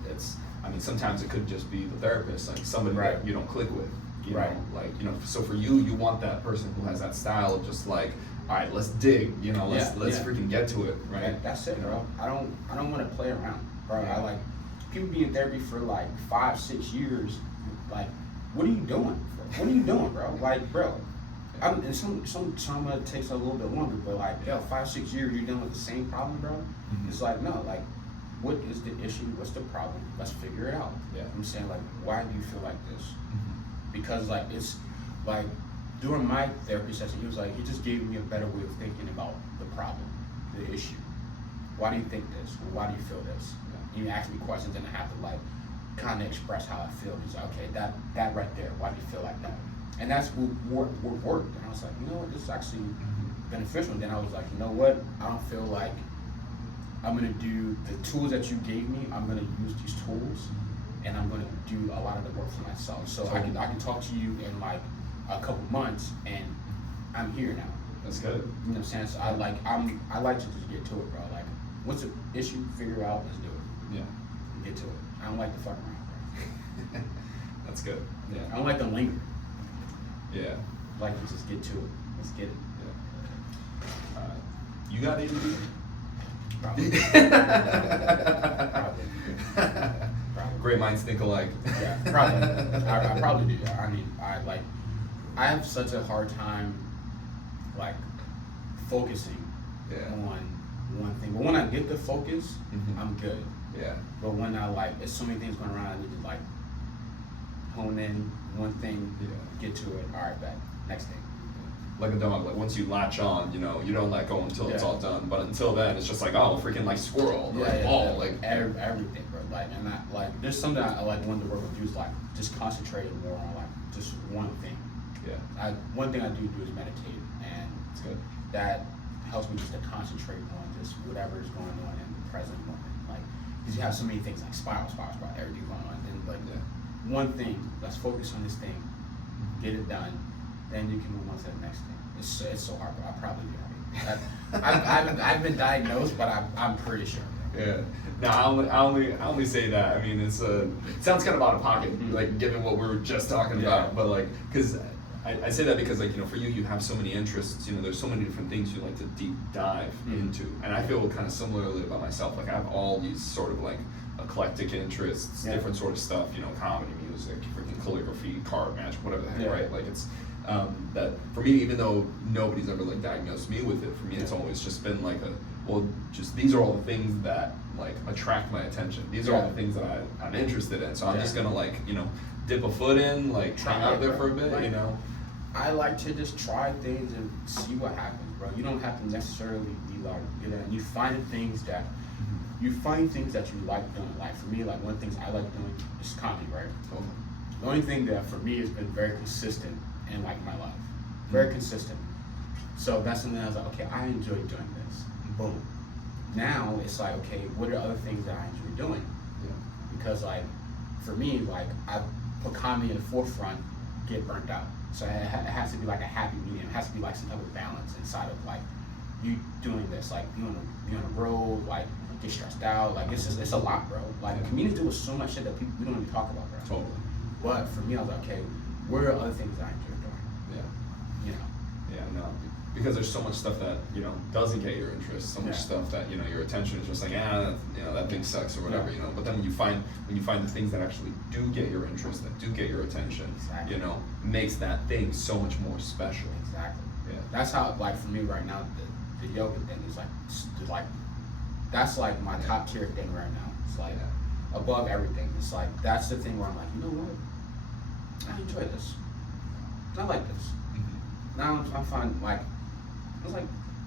I mean, sometimes it could just be the therapist, like somebody that you don't click with. You Right. know, like, you know, so for you, you want that person who has that style of just like, all right, let's dig, you know, let's Yeah. freaking get to it, right? That's it, You bro. know? I don't want to play around, bro. Yeah. I like people be in therapy for like 5-6 years. Like, what are you doing? What are you doing, bro? Like, bro. And some trauma takes a little bit longer, but like, 5-6 years you're dealing with the same problem, bro. Mhm. It's like, no, like, what is the issue? What's the problem? Let's figure it out. Yeah. I'm saying, like, why do you feel like this? Mhm. Because like it's like during my therapy session, he was like, he just gave me a better way of thinking about the problem, the issue. Why do you think this? Or why do you feel this? Yeah. You ask me questions and I have to like kind of express how I feel. He's like, okay, that right there. Why do you feel like that? And that's what worked. And I was like, you know what, this is actually beneficial. And then I was like, you know what? I don't feel like I'm gonna do the tools that you gave me. I'm gonna use these tools, and I'm gonna do a lot of the work for myself. So I can talk to you in like a couple months, and I'm here now. That's good. You know what I'm saying? So I like to just get to it, bro. Like, what's the issue? Figure it out. Let's do it. Yeah. Get to it. I don't like to fuck around, bro. That's good. I Yeah. don't like to linger. Yeah. I like to just get to it. Let's get it. Yeah. You got ADD? Probably. Probably. Great minds think alike. Yeah, probably. I probably do. I mean, I have such a hard time, like, focusing on one thing. But when I get the focus, I'm good. Yeah. But when there's so many things going around, I need to like hone in one thing, get to it. All right, back. Next thing. Like a dog, like once you latch on, you know, you don't let go until it's all done. But until then, it's just like, oh, freaking like squirrel, like ball, like everything, bro. Like, and I like there's something I like wanted to work with you is like just concentrating more on like just one thing. Yeah. One thing I do is meditate, and It's good. that helps me just to concentrate on just whatever is going on in the present moment. Like, because you have so many things like spiral, everything going on, and like one thing. Let's focus on this thing, get it done, then you can move on to the next thing. It's so hard, but I probably do. I've been diagnosed, but I'm pretty sure. Yeah. No, I only say that. I mean, it sounds kind of out of pocket, like given what we were just talking about. But like, because I say that because like, you know, for you, you have so many interests. You know, there's so many different things you like to deep dive into, and I feel kind of similarly about myself. Like I have all these sort of like eclectic interests, different sort of stuff. You know, comedy, music, freaking calligraphy, card magic, whatever the heck, right? Like it's. That for me, even though nobody's ever like diagnosed me with it, for me it's always just been like just these are all the things that like attract my attention. These are all the things that I'm interested in. So I'm just gonna like, you know, dip a foot in, like hang out there for a bit, like, you know. I like to just try things and see what happens, bro. You don't have to necessarily be like good at it. You find things that you like doing. Like for me, like one of the things I like doing is comedy, right? Totally. The only thing that for me has been very consistent in like my life, very consistent. So that's something I was like, okay, I enjoy doing this. Boom. Now it's like, okay, what are other things that I enjoy doing? Yeah. Because like, for me, like I put comedy in the forefront, get burnt out. So it has to be like a happy medium. It has to be like some type of balance inside of like you doing this, like be on the road, like get stressed out. Like it's a lot, bro. Like comedians deal with so much shit that we don't even talk about, bro. Totally. But for me, I was like, okay, what are other things that I enjoy doing? Yeah. You know. Yeah, no. Because there's so much stuff that, you know, doesn't get your interest, so much stuff that, you know, your attention is just like, you know, that thing sucks or whatever, you know. But then when you find the things that actually do get your interest, that do get your attention, you know, makes that thing so much more special. Exactly. Yeah. That's how, like for me right now, the yoga thing is like that's like my top tier thing right now. It's like above everything. It's like that's the thing where I'm like, you know what? I enjoy this. I like this. Now I find like it's like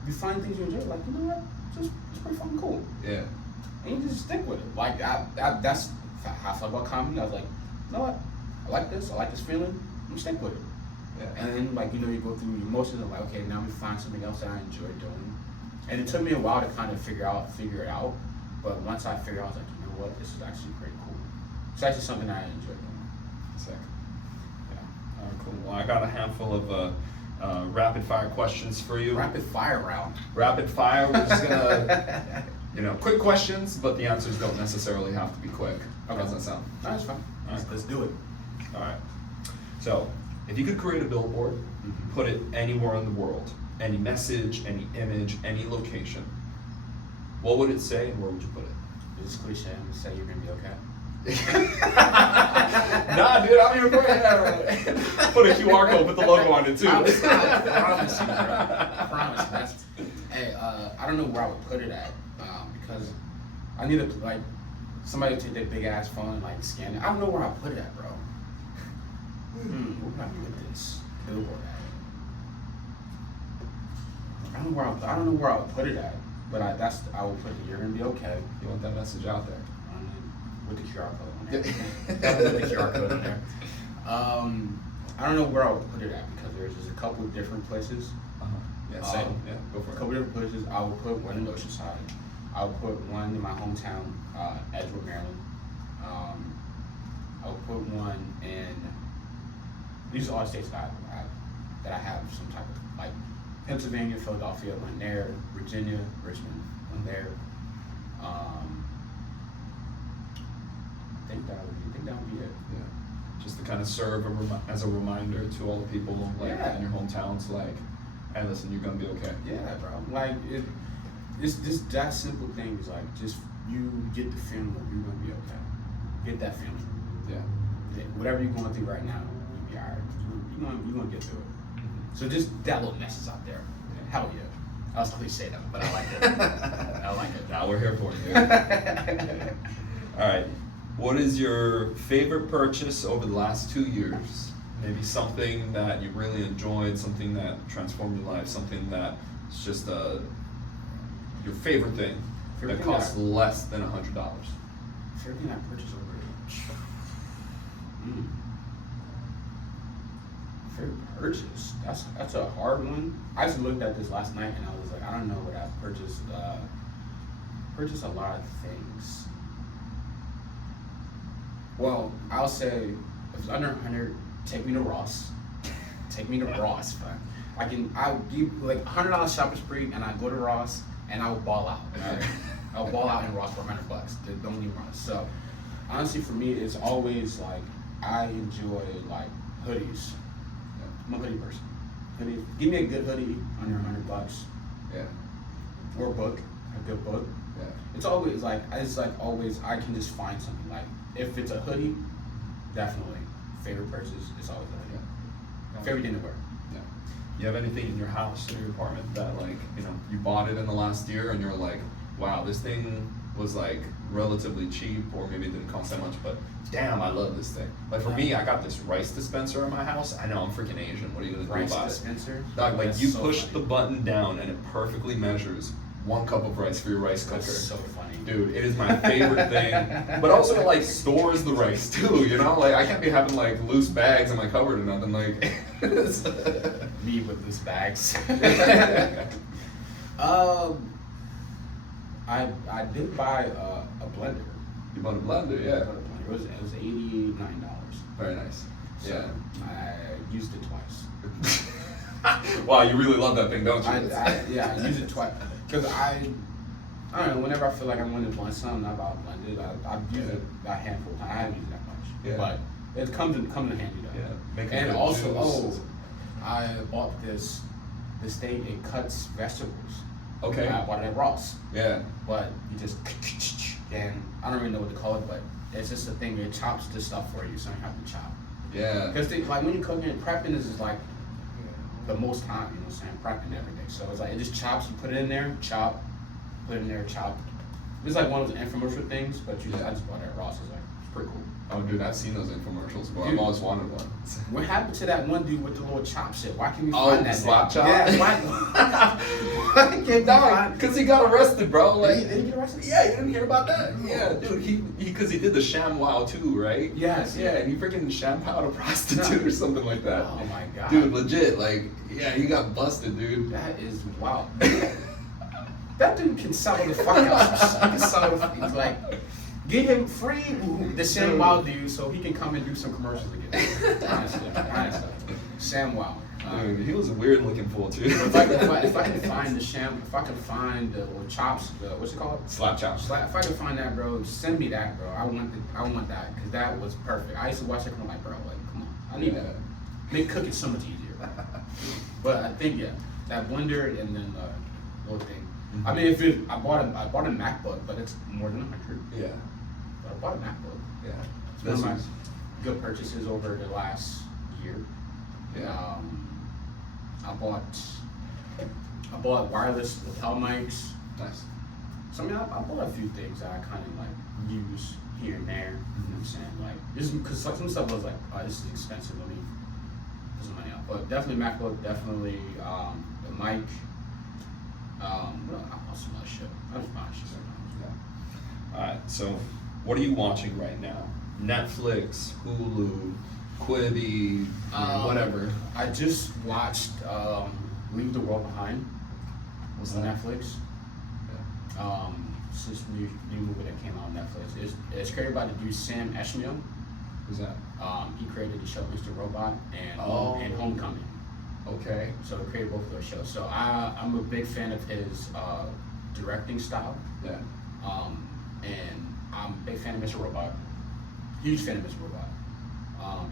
you find things you enjoy. Like, you know what? It's pretty fucking cool. Yeah. And you just stick with it. Like that's how I felt about comedy. I was like, you know what? I like this feeling. I'm gonna stick with it. Yeah. And then like, you know, you go through your emotions of like, okay, now we find something else that I enjoy doing. And it took me a while to kind of figure it out. But once I figured out, I was like, you know what? This is actually pretty cool. It's actually something I enjoy doing. Sick. Yeah. All right, cool. Well, I got a handful of rapid fire questions for you. Rapid fire round. Rapid fire. We're just gonna, you know, quick questions, but the answers don't necessarily have to be quick. How does that sound? No, that's fine. All right. Let's do it. All right. So, If you could create a billboard, put it anywhere in the world, any message, any image, any location, what would it say and where would you put it? It's cliche. I'm gonna say you're gonna be okay. Nah, dude, I'm here for it. Put a QR code, put the logo on it too. I promise you, bro. I promise. Hey, I don't know where I would put it at because I need to like somebody to take their big ass phone and like scan it. I don't know where I put it at, bro. Where would I put this billboard at? I don't know where I would put it at, but I would put it. You're gonna be okay. You want that message out there with the QR code on there. With the QR code on there. I don't know where I would put it at because there's just a couple of different places. Yeah, same. Yeah, go for it. A couple different places. I would put one in Oceanside. I would put one in my hometown, Edgewood, Maryland. I would put one in. These are all states that I have some type of like Pennsylvania, Philadelphia, one there, Virginia, Richmond, one there. I think that would be it. Yeah. Just to kind of serve as a reminder to all the people like in your hometown to like, hey, listen, you're gonna be okay. Yeah, bro. Like it's just that simple thing is like just you get the feeling that you're gonna be okay. Get that feeling. Yeah. Whatever you're going through right now, you'll be alright. You're gonna get through it. So just that little message out there. Yeah. Hell yeah. I was cliche though, but I like it. I like it. Now we're here for it. All right. What is your favorite purchase over the last 2 years? Maybe something that you really enjoyed, something that transformed your life, something that is just your favorite thing that costs less than $100. Favorite thing I purchased over favorite purchase? That's a hard one. I just looked at this last night and I was like, I don't know what I've purchased. Purchased a lot of things. Well, I'll say if it's under 100, take me to Ross. Take me to Ross, man. I'll give like $100 shopping spree, and I go to Ross and I'll ball out. Right? I'll ball out in Ross for $100. Don't need Ross. So honestly, for me, it's always like I enjoy like hoodies. I'm a hoodie person. Give me a good hoodie under $100. Yeah. Or a book, a good book. Yeah. It's always like always I can just find something. Like if it's a hoodie, definitely. Favorite purchase is always a hoodie. Yeah. Favorite thing to wear. Yeah. You have anything in your house or your apartment that like, you bought it in the last year and you're like, wow, this thing was like relatively cheap, or maybe it didn't cost that much, but damn, I love this thing. Like for me, I got this rice dispenser in my house. I know I'm freaking Asian. What are you gonna do about it? Rice dispenser? Dog, like That's you so push funny. the button down and it perfectly measures 1 cup of rice for your rice cooker. That's so funny. Dude, it is my favorite thing. But also it like stores the rice too, Like I can't be having like loose bags in my cupboard or nothing. Like Me with loose bags. I did buy a blender. You bought a blender, yeah. I bought a blender. It was $89. Very nice. So Yeah. I used it twice. Wow, you really love that thing, don't you? I used it twice because I don't know. Whenever I feel like I'm going to blend something, I'll blend it. I've used it a handful of times. I haven't used it that much, Yeah. but it comes in handy though. Yeah. Make a And good also, juice. I bought this thing. It cuts vegetables. Okay. I bought it at Ross, Yeah. but you just and I don't really know what to call it, but it's just a thing. It chops the stuff for you, so you don't have to chop. Yeah. Because like when you're cooking and prepping, this is like the most time, you know what I'm saying, prepping everything. So it's like it just chops. You put it in there, chop. Put it in there, chop. It's like one of those infomercial things, but I just bought it at Ross. It's like it's pretty cool. Oh, dude, I've seen those infomercials, bro. Dude. I've always wanted one. What happened to that one dude with the little chop shit? Why can't we Oh, find that? slap thing? chop? Yeah, why can't we find? Because he got arrested, bro. Like, Did he get arrested? Yeah, you didn't hear about that? Yeah, dude, because he did the sham wow too, right? Yes. Yeah, and he freaking shampooed a prostitute or something like that. Oh my god. Dude, legit, like, yeah, he got busted, dude. That is wild. That dude can sell the fuck out. He can sell the like. Get him free, the Sam Wow dude, so he can come and do some commercials again. Honestly. Sam Wow. Dude, he was a weird looking fool too. If I can find the little chops, what's it called? Slap chop. If I can find that, bro, send me that, bro. I want that because that was perfect. I used to watch it and I'm like, bro, like, come on, I need that. make cooking so much easier. But I think that blender and then little thing. I mean, I bought a MacBook, but it's more than 100. Yeah. But I bought a MacBook. Yeah. It's one of my good purchases over the last year. Yeah. I bought wireless lapel mics. Nice. So I mean, I bought a few things that I kind of like use here and there. You know what I'm saying? Like, this because some stuff was like, oh, this is expensive. Let me put some money out. But definitely MacBook. Definitely the mic. Well, I'll some other shit. I just buy shit sometimes. Yeah. All right. So, what are you watching right now? Netflix, Hulu, Quibi, whatever. I just watched Leave the World Behind. What's on that? Netflix. Yeah. It's this new movie that came out on Netflix. It's created by the dude Sam Esmail. Who's that? He created the show Mr. Robot and Homecoming. Okay. So he created both of those shows. So I'm a big fan of his directing style. Yeah. And I'm a big fan of Mr. Robot. Huge fan of Mr. Robot.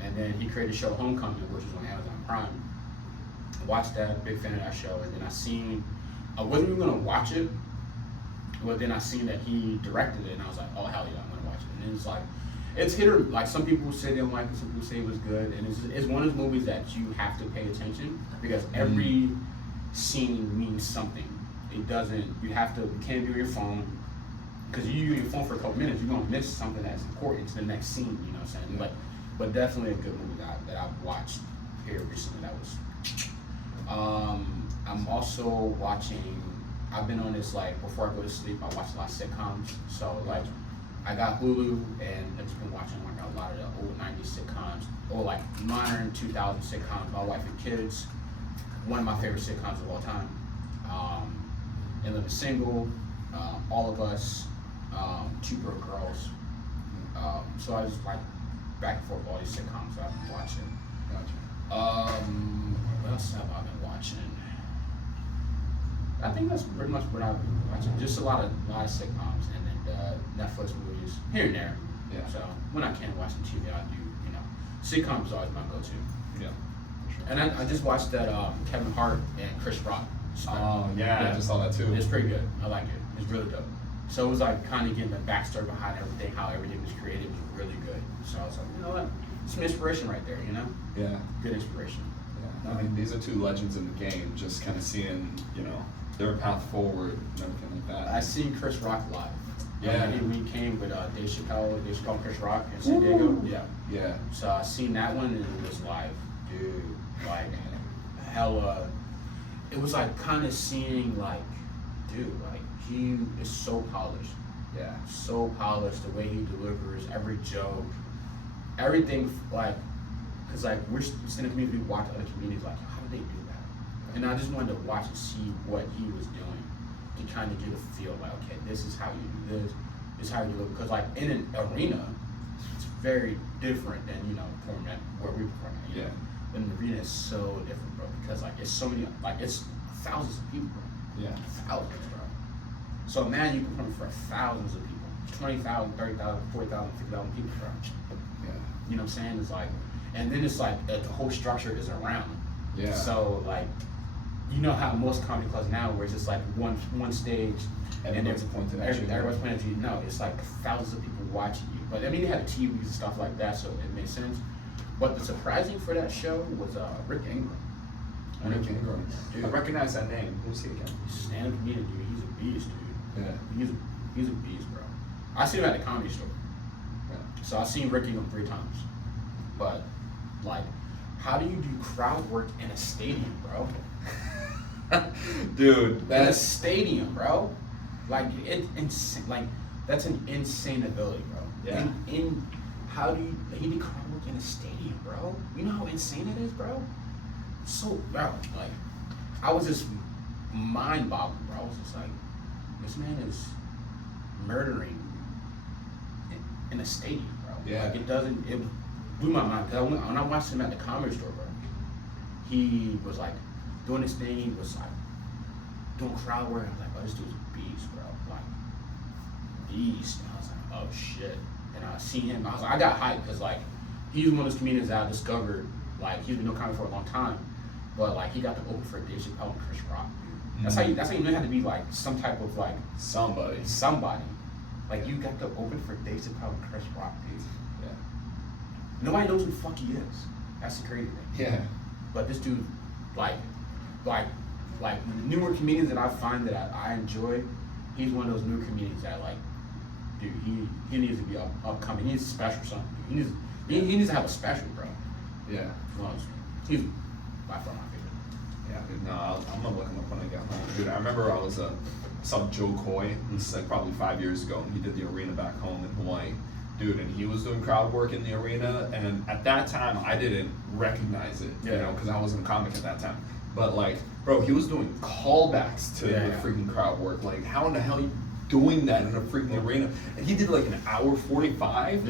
And then he created the show Homecoming, which is on Amazon Prime. I watched that, big fan of that show, and then I wasn't even gonna watch it, but then I seen that he directed it, and I was like, oh hell yeah, I'm gonna watch it. And it's like, it's hit or like some people say they don't like it, some people say it was good, and it's one of those movies that you have to pay attention because every scene means something. It doesn't. You can't be on your phone because you use your phone for a couple minutes, you're gonna miss something that's important to the next scene. You know what I'm saying? But definitely a good movie that I've watched here recently. That was. I'm also watching. I've been on this like before I go to sleep. I watch a lot of sitcoms. So like, I got Hulu and I've just been watching like a lot of the old '90s sitcoms or like modern 2000 sitcoms. My Wife and Kids, one of my favorite sitcoms of all time. And Living Single, All of Us, Two Broke Girls. So I just like back and forth all these sitcoms I've been watching. Gotcha. What else have I been watching? I think that's pretty much what I've been watching. Just a lot of sitcoms and then Netflix movies here and there. Yeah. So when I can't watch the TV, I do. Sitcoms is always my go-to. Yeah. Sure. And I just watched that Kevin Hart and Chris Rock. Oh yeah, I just saw that too. It's pretty good. I like it. It's really dope. So it was like kind of getting the backstory behind everything, how everything was created. It was really good. So I was like, you know what? Some inspiration right there. Yeah. Good inspiration. Yeah. I mean, these are two legends in the game. Just kind of seeing, their path forward and everything like that. I seen Chris Rock live. Yeah. We came with Dave Chappelle, Chris Rock in San Diego. Yeah. Yeah. So I seen that one and it was live, dude. Like hella. It was like kind of seeing like, dude, like he is so polished. Yeah. So polished, the way he delivers every joke, everything. Like, cause like we're in the community, we watch other communities. Like, how did they do that? And I just wanted to watch and see what he was doing to kind of get a feel. Like, okay, this is how you do this. This is how you do it. Because like in an arena, it's very different than format where we perform. Yeah. But an arena is so different, bro. Because like it's so many, like it's thousands of people, bro. Yeah. Thousands, bro. So imagine you perform for thousands of people, 20,000, 30,000, 40,000, 50,000 people, bro. Yeah. You know what I'm saying? It's like, and then it's like the whole structure is around. Yeah. So like, you know how most comedy clubs now, where it's just like one stage, Everyone's pointing at you. Everyone's pointing at you. No, it's like thousands of people watching you. But I mean, they had TVs and stuff like that, so it made sense. But the surprising for that show was Rick Ingram. Rick Ingram. Dude. I recognize that name. Who's he again? Stand-up comedian, dude. He's a beast, dude. Yeah. He's a beast, bro. I seen him at the Comedy Store. Yeah. So I've seen Rick Ingram 3 times. But like, how do you do crowd work in a stadium, bro? Dude, In a stadium, bro. Like like that's an insane ability, bro. Yeah. How do he did crowd work in a stadium, bro? You know how insane it is, bro? So, bro, like, I was just mind-boggling, bro. I was just like, this man is murdering in a stadium, bro. Yeah. Like, it blew my mind. Because when I watched him at the Comedy Store, bro, he was like doing this thing. He was like doing crowd work. I was like, oh, this dude's a beast, bro. Like, beast. And I was like, oh shit. And I seen him. I got hyped because like he's one of those comedians that I discovered Like he's been doing comedy for a long time, but like he got to open for Dave Chappelle and Chris Rock. That's how you know you have to be like some type of like Somebody. Like you got to open for Dave Chappelle and Chris Rock, dude. Yeah. Nobody knows who the fuck he is. That's the crazy thing. Yeah. But this dude, like the newer comedians that I find that I enjoy, he's one of those new comedians that like, dude, he needs to be upcoming. He needs a special something. He needs to have a special, bro. Yeah. Well, he's by far my favorite. Yeah, dude, no, I'm gonna look him up when I get home. Dude, I remember I saw Joe Coy, this is like probably 5 years ago, and he did the arena back home in Hawaii. Dude, and he was doing crowd work in the arena, and at that time, I didn't recognize it, you know, because I wasn't a comic at that time. But like, bro, he was doing callbacks to the freaking crowd work. Like, how in the hell are you doing that in a freaking arena? And he did like an hour 45,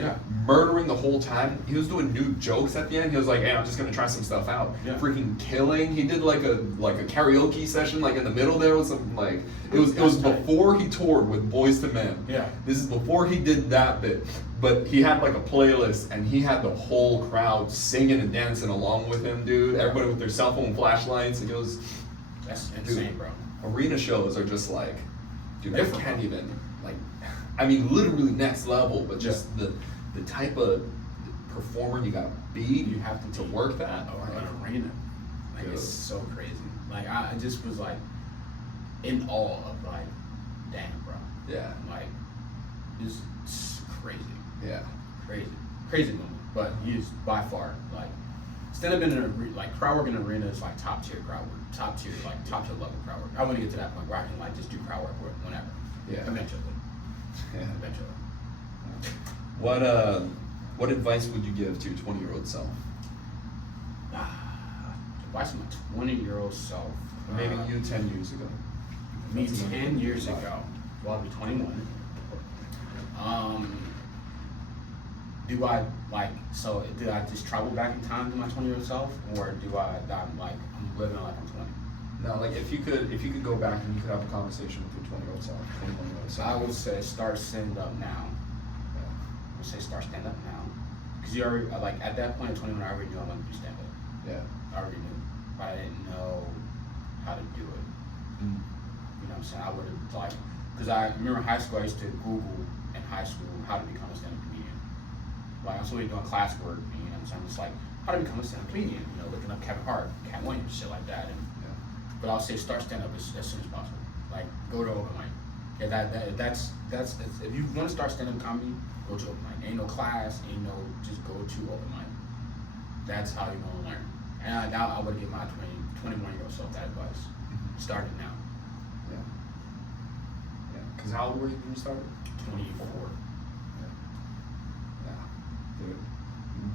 murdering the whole time. He was doing new jokes at the end. He was like, hey, I'm just gonna try some stuff out. Freaking killing. He did like a karaoke session like in the middle there with some like it was before he toured with Boys to Men. Yeah. This is before he did that bit. But he had like a playlist and he had the whole crowd singing and dancing along with him, dude. Everybody with their cell phone flashlights. And it was that's insane, bro. Arena shows are just like, dude, I can't even like. I mean, literally next level, but just the type of performer you gotta be. You have to work that. Or an arena. Like it's so crazy. Like I just was like in awe of like, damn, bro. Yeah. Like it's crazy. Yeah. Crazy moment. But he's by far like stand up in an like crowd work in an arena is like top tier crowd work, top tier level crowd work. I want to get to that point where I can like just do crowd work whenever. Yeah. Eventually. Yeah. Eventually. What advice would you give to your 20-year-old self? Advice to my 20-year-old self. Maybe you 10 years ago. Me 10 years ago. Well, I'll be 21. Did I just travel back in time to my 20-year-old self, or I'm living like I'm 20? No, like if you could go back and you could have a conversation with your 20-year-old self, 21-year-old self. I would say start stand up now. I would say start stand up now, because you already like at that point at 21, I already knew I wanted to do stand up. Yeah. I already knew, but I didn't know how to do it. You know what I'm saying? I would have like, because I remember in high school I used to Google in high school how to become a stand up comedian. Like I'm still doing classwork, you know what I'm saying? It's like how to become a stand up comedian, you know, looking up Kevin Hart, Cat Williams, shit like that. But I'll say start stand up as soon as possible. Like go to open mic. Yeah, that's if you want to start stand up comedy, go to open mic. Ain't no class, ain't no just go to open mic. That's how you're gonna learn. And I would give my 21-year-old self that advice. Start it now. Yeah. Yeah. Because how old were you when you started? 24. Yeah.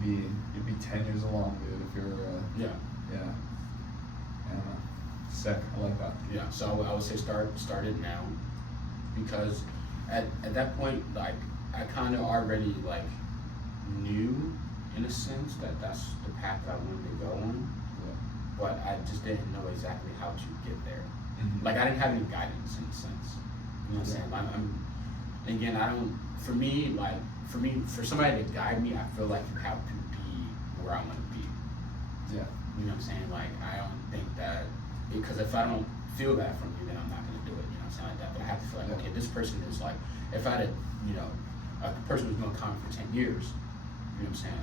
Dude, you'd be 10 years along, dude, if you're yeah. Sick. I like that. Yeah. So I would say start it now, because at that point, like I kind of already like knew in a sense that that's the path that I wanted to go on, but I just didn't know exactly how to get there. Like I didn't have any guidance in a sense. You know what I'm saying? Again, I don't. For somebody to guide me, I feel like you have to be where I want to be. Yeah. You know what I'm saying? Like I don't think that, because if I don't feel that from you, then I'm not gonna do it. You know what I'm saying? Like that. But I have to feel like, okay, this person is like, if I had, a person who's been comedy for 10 years, you know what I'm saying?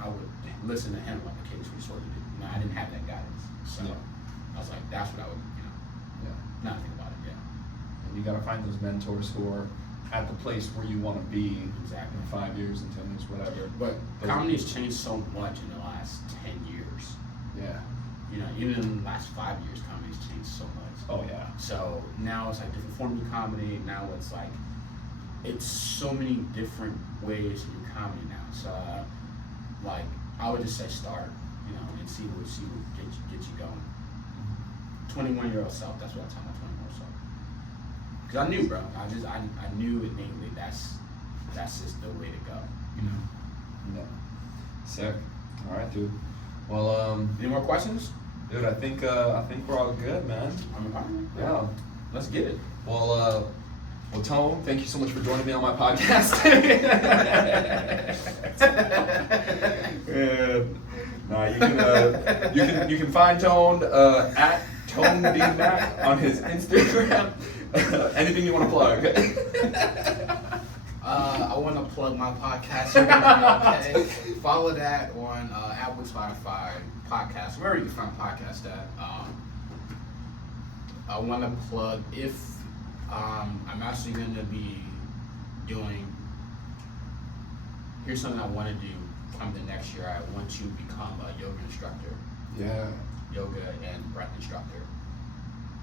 I would listen to him like, okay, this is what you're supposed to do. You know, I didn't have that guidance, so I was like, that's what I would, not think about it. Yeah. And you gotta find those mentors who are at the place where you want to be. Exactly. In 5 years, in 10 years, whatever. But comedy has changed so much in the last 10 years. Yeah. You know, even in the last 5 years, comedy's changed so much. Oh yeah. So now it's like different forms of comedy. Now it's like, it's so many different ways to do comedy now. So, like, I would just say start, and see what get you going. 21-year-old self. That's what I tell my 21-year-old self. Because I knew, bro. I knew innately that's just the way to go. Yeah. Sick. All right, dude. Well, any more questions? Dude, I think we're all good, man. I'm fine. Yeah. Let's get it. Well, Well, Tone, thank you so much for joining me on my podcast. And, you can find Tone at Tone D Mack on his Instagram. Anything you want to plug? I want to plug my podcast. You're gonna be okay. Follow that on Apple, Spotify, podcast, wherever you can find podcast at. I want to plug if I'm actually going to be doing. Here's something I want to do come the next year. I want to become a yoga instructor. Yeah. Yoga and breath instructor.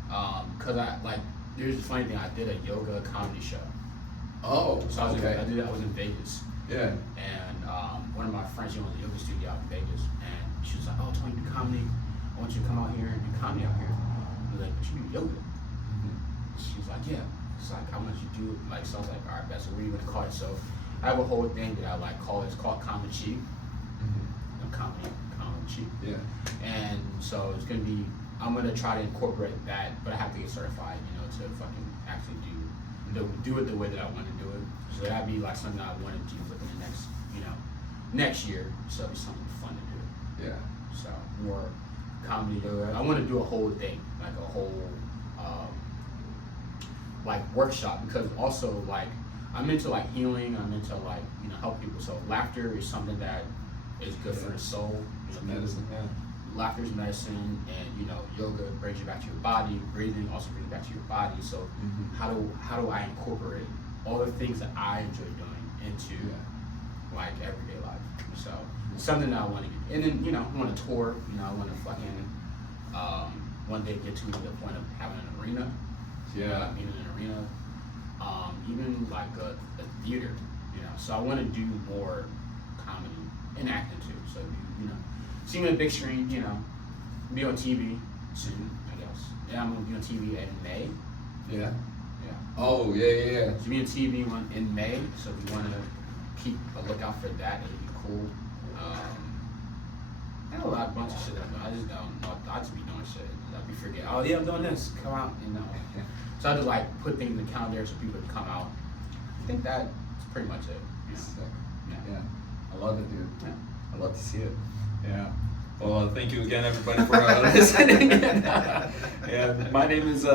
Cause there's a funny thing. I did a yoga comedy show. Oh, So I was okay. I was in Vegas, Yeah. and one of my friends, she owns a yoga studio out in Vegas, and she was like, "Oh, Tony, do comedy. I want you to come out here and do comedy out here." I was like, "But you do yoga." She was like, "Yeah." It's like, "How much you do?" Like, so I was like, "All right, best. So what are you gonna call it?" So I have a whole thing that I call it. It's called Comedy Chi. Comedy Chi. Yeah. And so it's gonna be. I'm gonna try to incorporate that, but I have to get certified, to fucking actually do it the way that I want to do it. So that'd be like something I want to do within the next year. So it'd be something fun to do. Yeah. So more comedy. I want to do a whole thing, like a whole workshop, because also I'm into healing. I'm into help people. So laughter is something that is good for the soul. It's medicine. Yeah. Laughter is medicine, and yoga brings you back to your body. Breathing also brings you back to your body. So how do I incorporate all the things that I enjoy doing into everyday life? So something that I want to get, and then I want to tour. I want to fucking one day get to the point of having an arena. Yeah. Being in an arena, even a theater. So I want to do more comedy and acting too. So see me on the big screen, be on TV soon, I guess. Yeah, I'm gonna be on TV in May. Yeah. Yeah. Oh, yeah. So be on TV in May, so if you want to keep a lookout for that, it'd be cool. I have a bunch of shit that I just don't know. I just be doing shit. I be forgetting. Oh yeah, I'm doing this. Come out, So I just put things in the calendar so people can come out. I think that's pretty much it. Sick. Yeah. I love it, dude. Yeah. I love to see it. Yeah. Well, thank you again, everybody, for listening. And my name is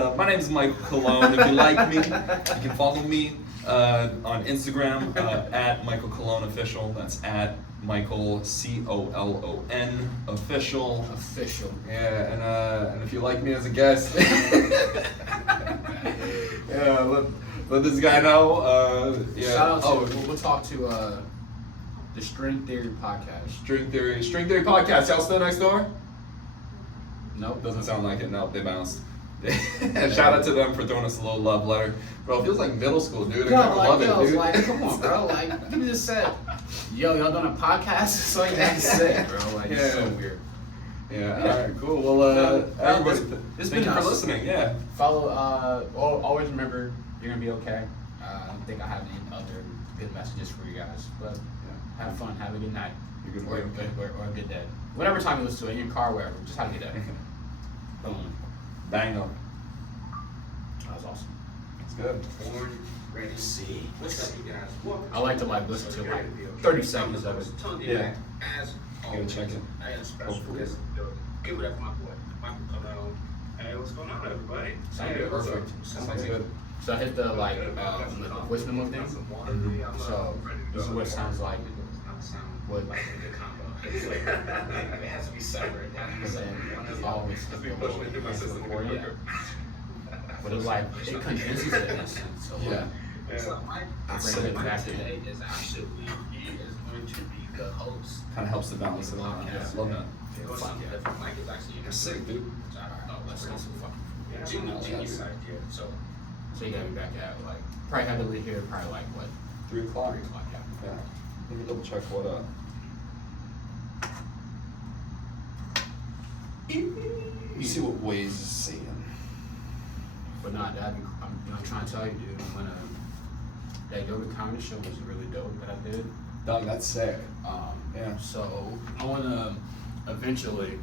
Michael Cologne. If you like me, you can follow me on Instagram at Michael Cologne Official. That's at Michael COLON Official. Official. Yeah, and if you like me as a guest, yeah, let this guy know. Yeah. Shout out to. We'll talk to. The String Theory podcast. String Theory podcast. Y'all still next door? Nope. Doesn't sound like it. Nope, they bounced. Shout out to them for throwing us a little love letter. Bro, it feels like middle school, dude. I love it, dude. Come on, bro. You just said, y'all doing a podcast? So you had to say, bro. It's so weird. Yeah. All right. Cool. Well, everybody, thank you for listening. Yeah. Follow. Always remember, you're gonna be okay. I don't think I have any other good messages for you guys, but. Have fun, have a good night, or a good day. Whatever time you listen to it, in your car, wherever, just have a good day. Boom. Bang on. That was awesome. It's good. Ready to see. What's up, you guys? I like to listen to 30 seconds of it. Yeah. Gotta check it. I had a special guest. Give it up, my boy, Michael Cologne. Hey, what's going on, everybody? Sounds good. What's up? Perfect. Sounds good. So I hit the voice memo thing. So this is what it sounds like. What? Like a good combo. It has to be separate. Because then always hit the little enhance recording. But it condenses it in a sense. So Yeah. So Mike, bring it back in. today is actually he is going to be the host. Kind of helps to balance it out. Yeah. Love that. Or something different. Mike is actually in the Sick, dude. Let's get some fucking. genius idea. So So you gotta be back at probably have to leave here probably 3 o'clock. 3 o'clock. Yeah. Yeah. Let me double check what you see what Waze is saying. But not that. I'm trying to tell you, dude. That yoga comedy show was really dope that I did. Dog, that's sick. Yeah. So I wanna eventually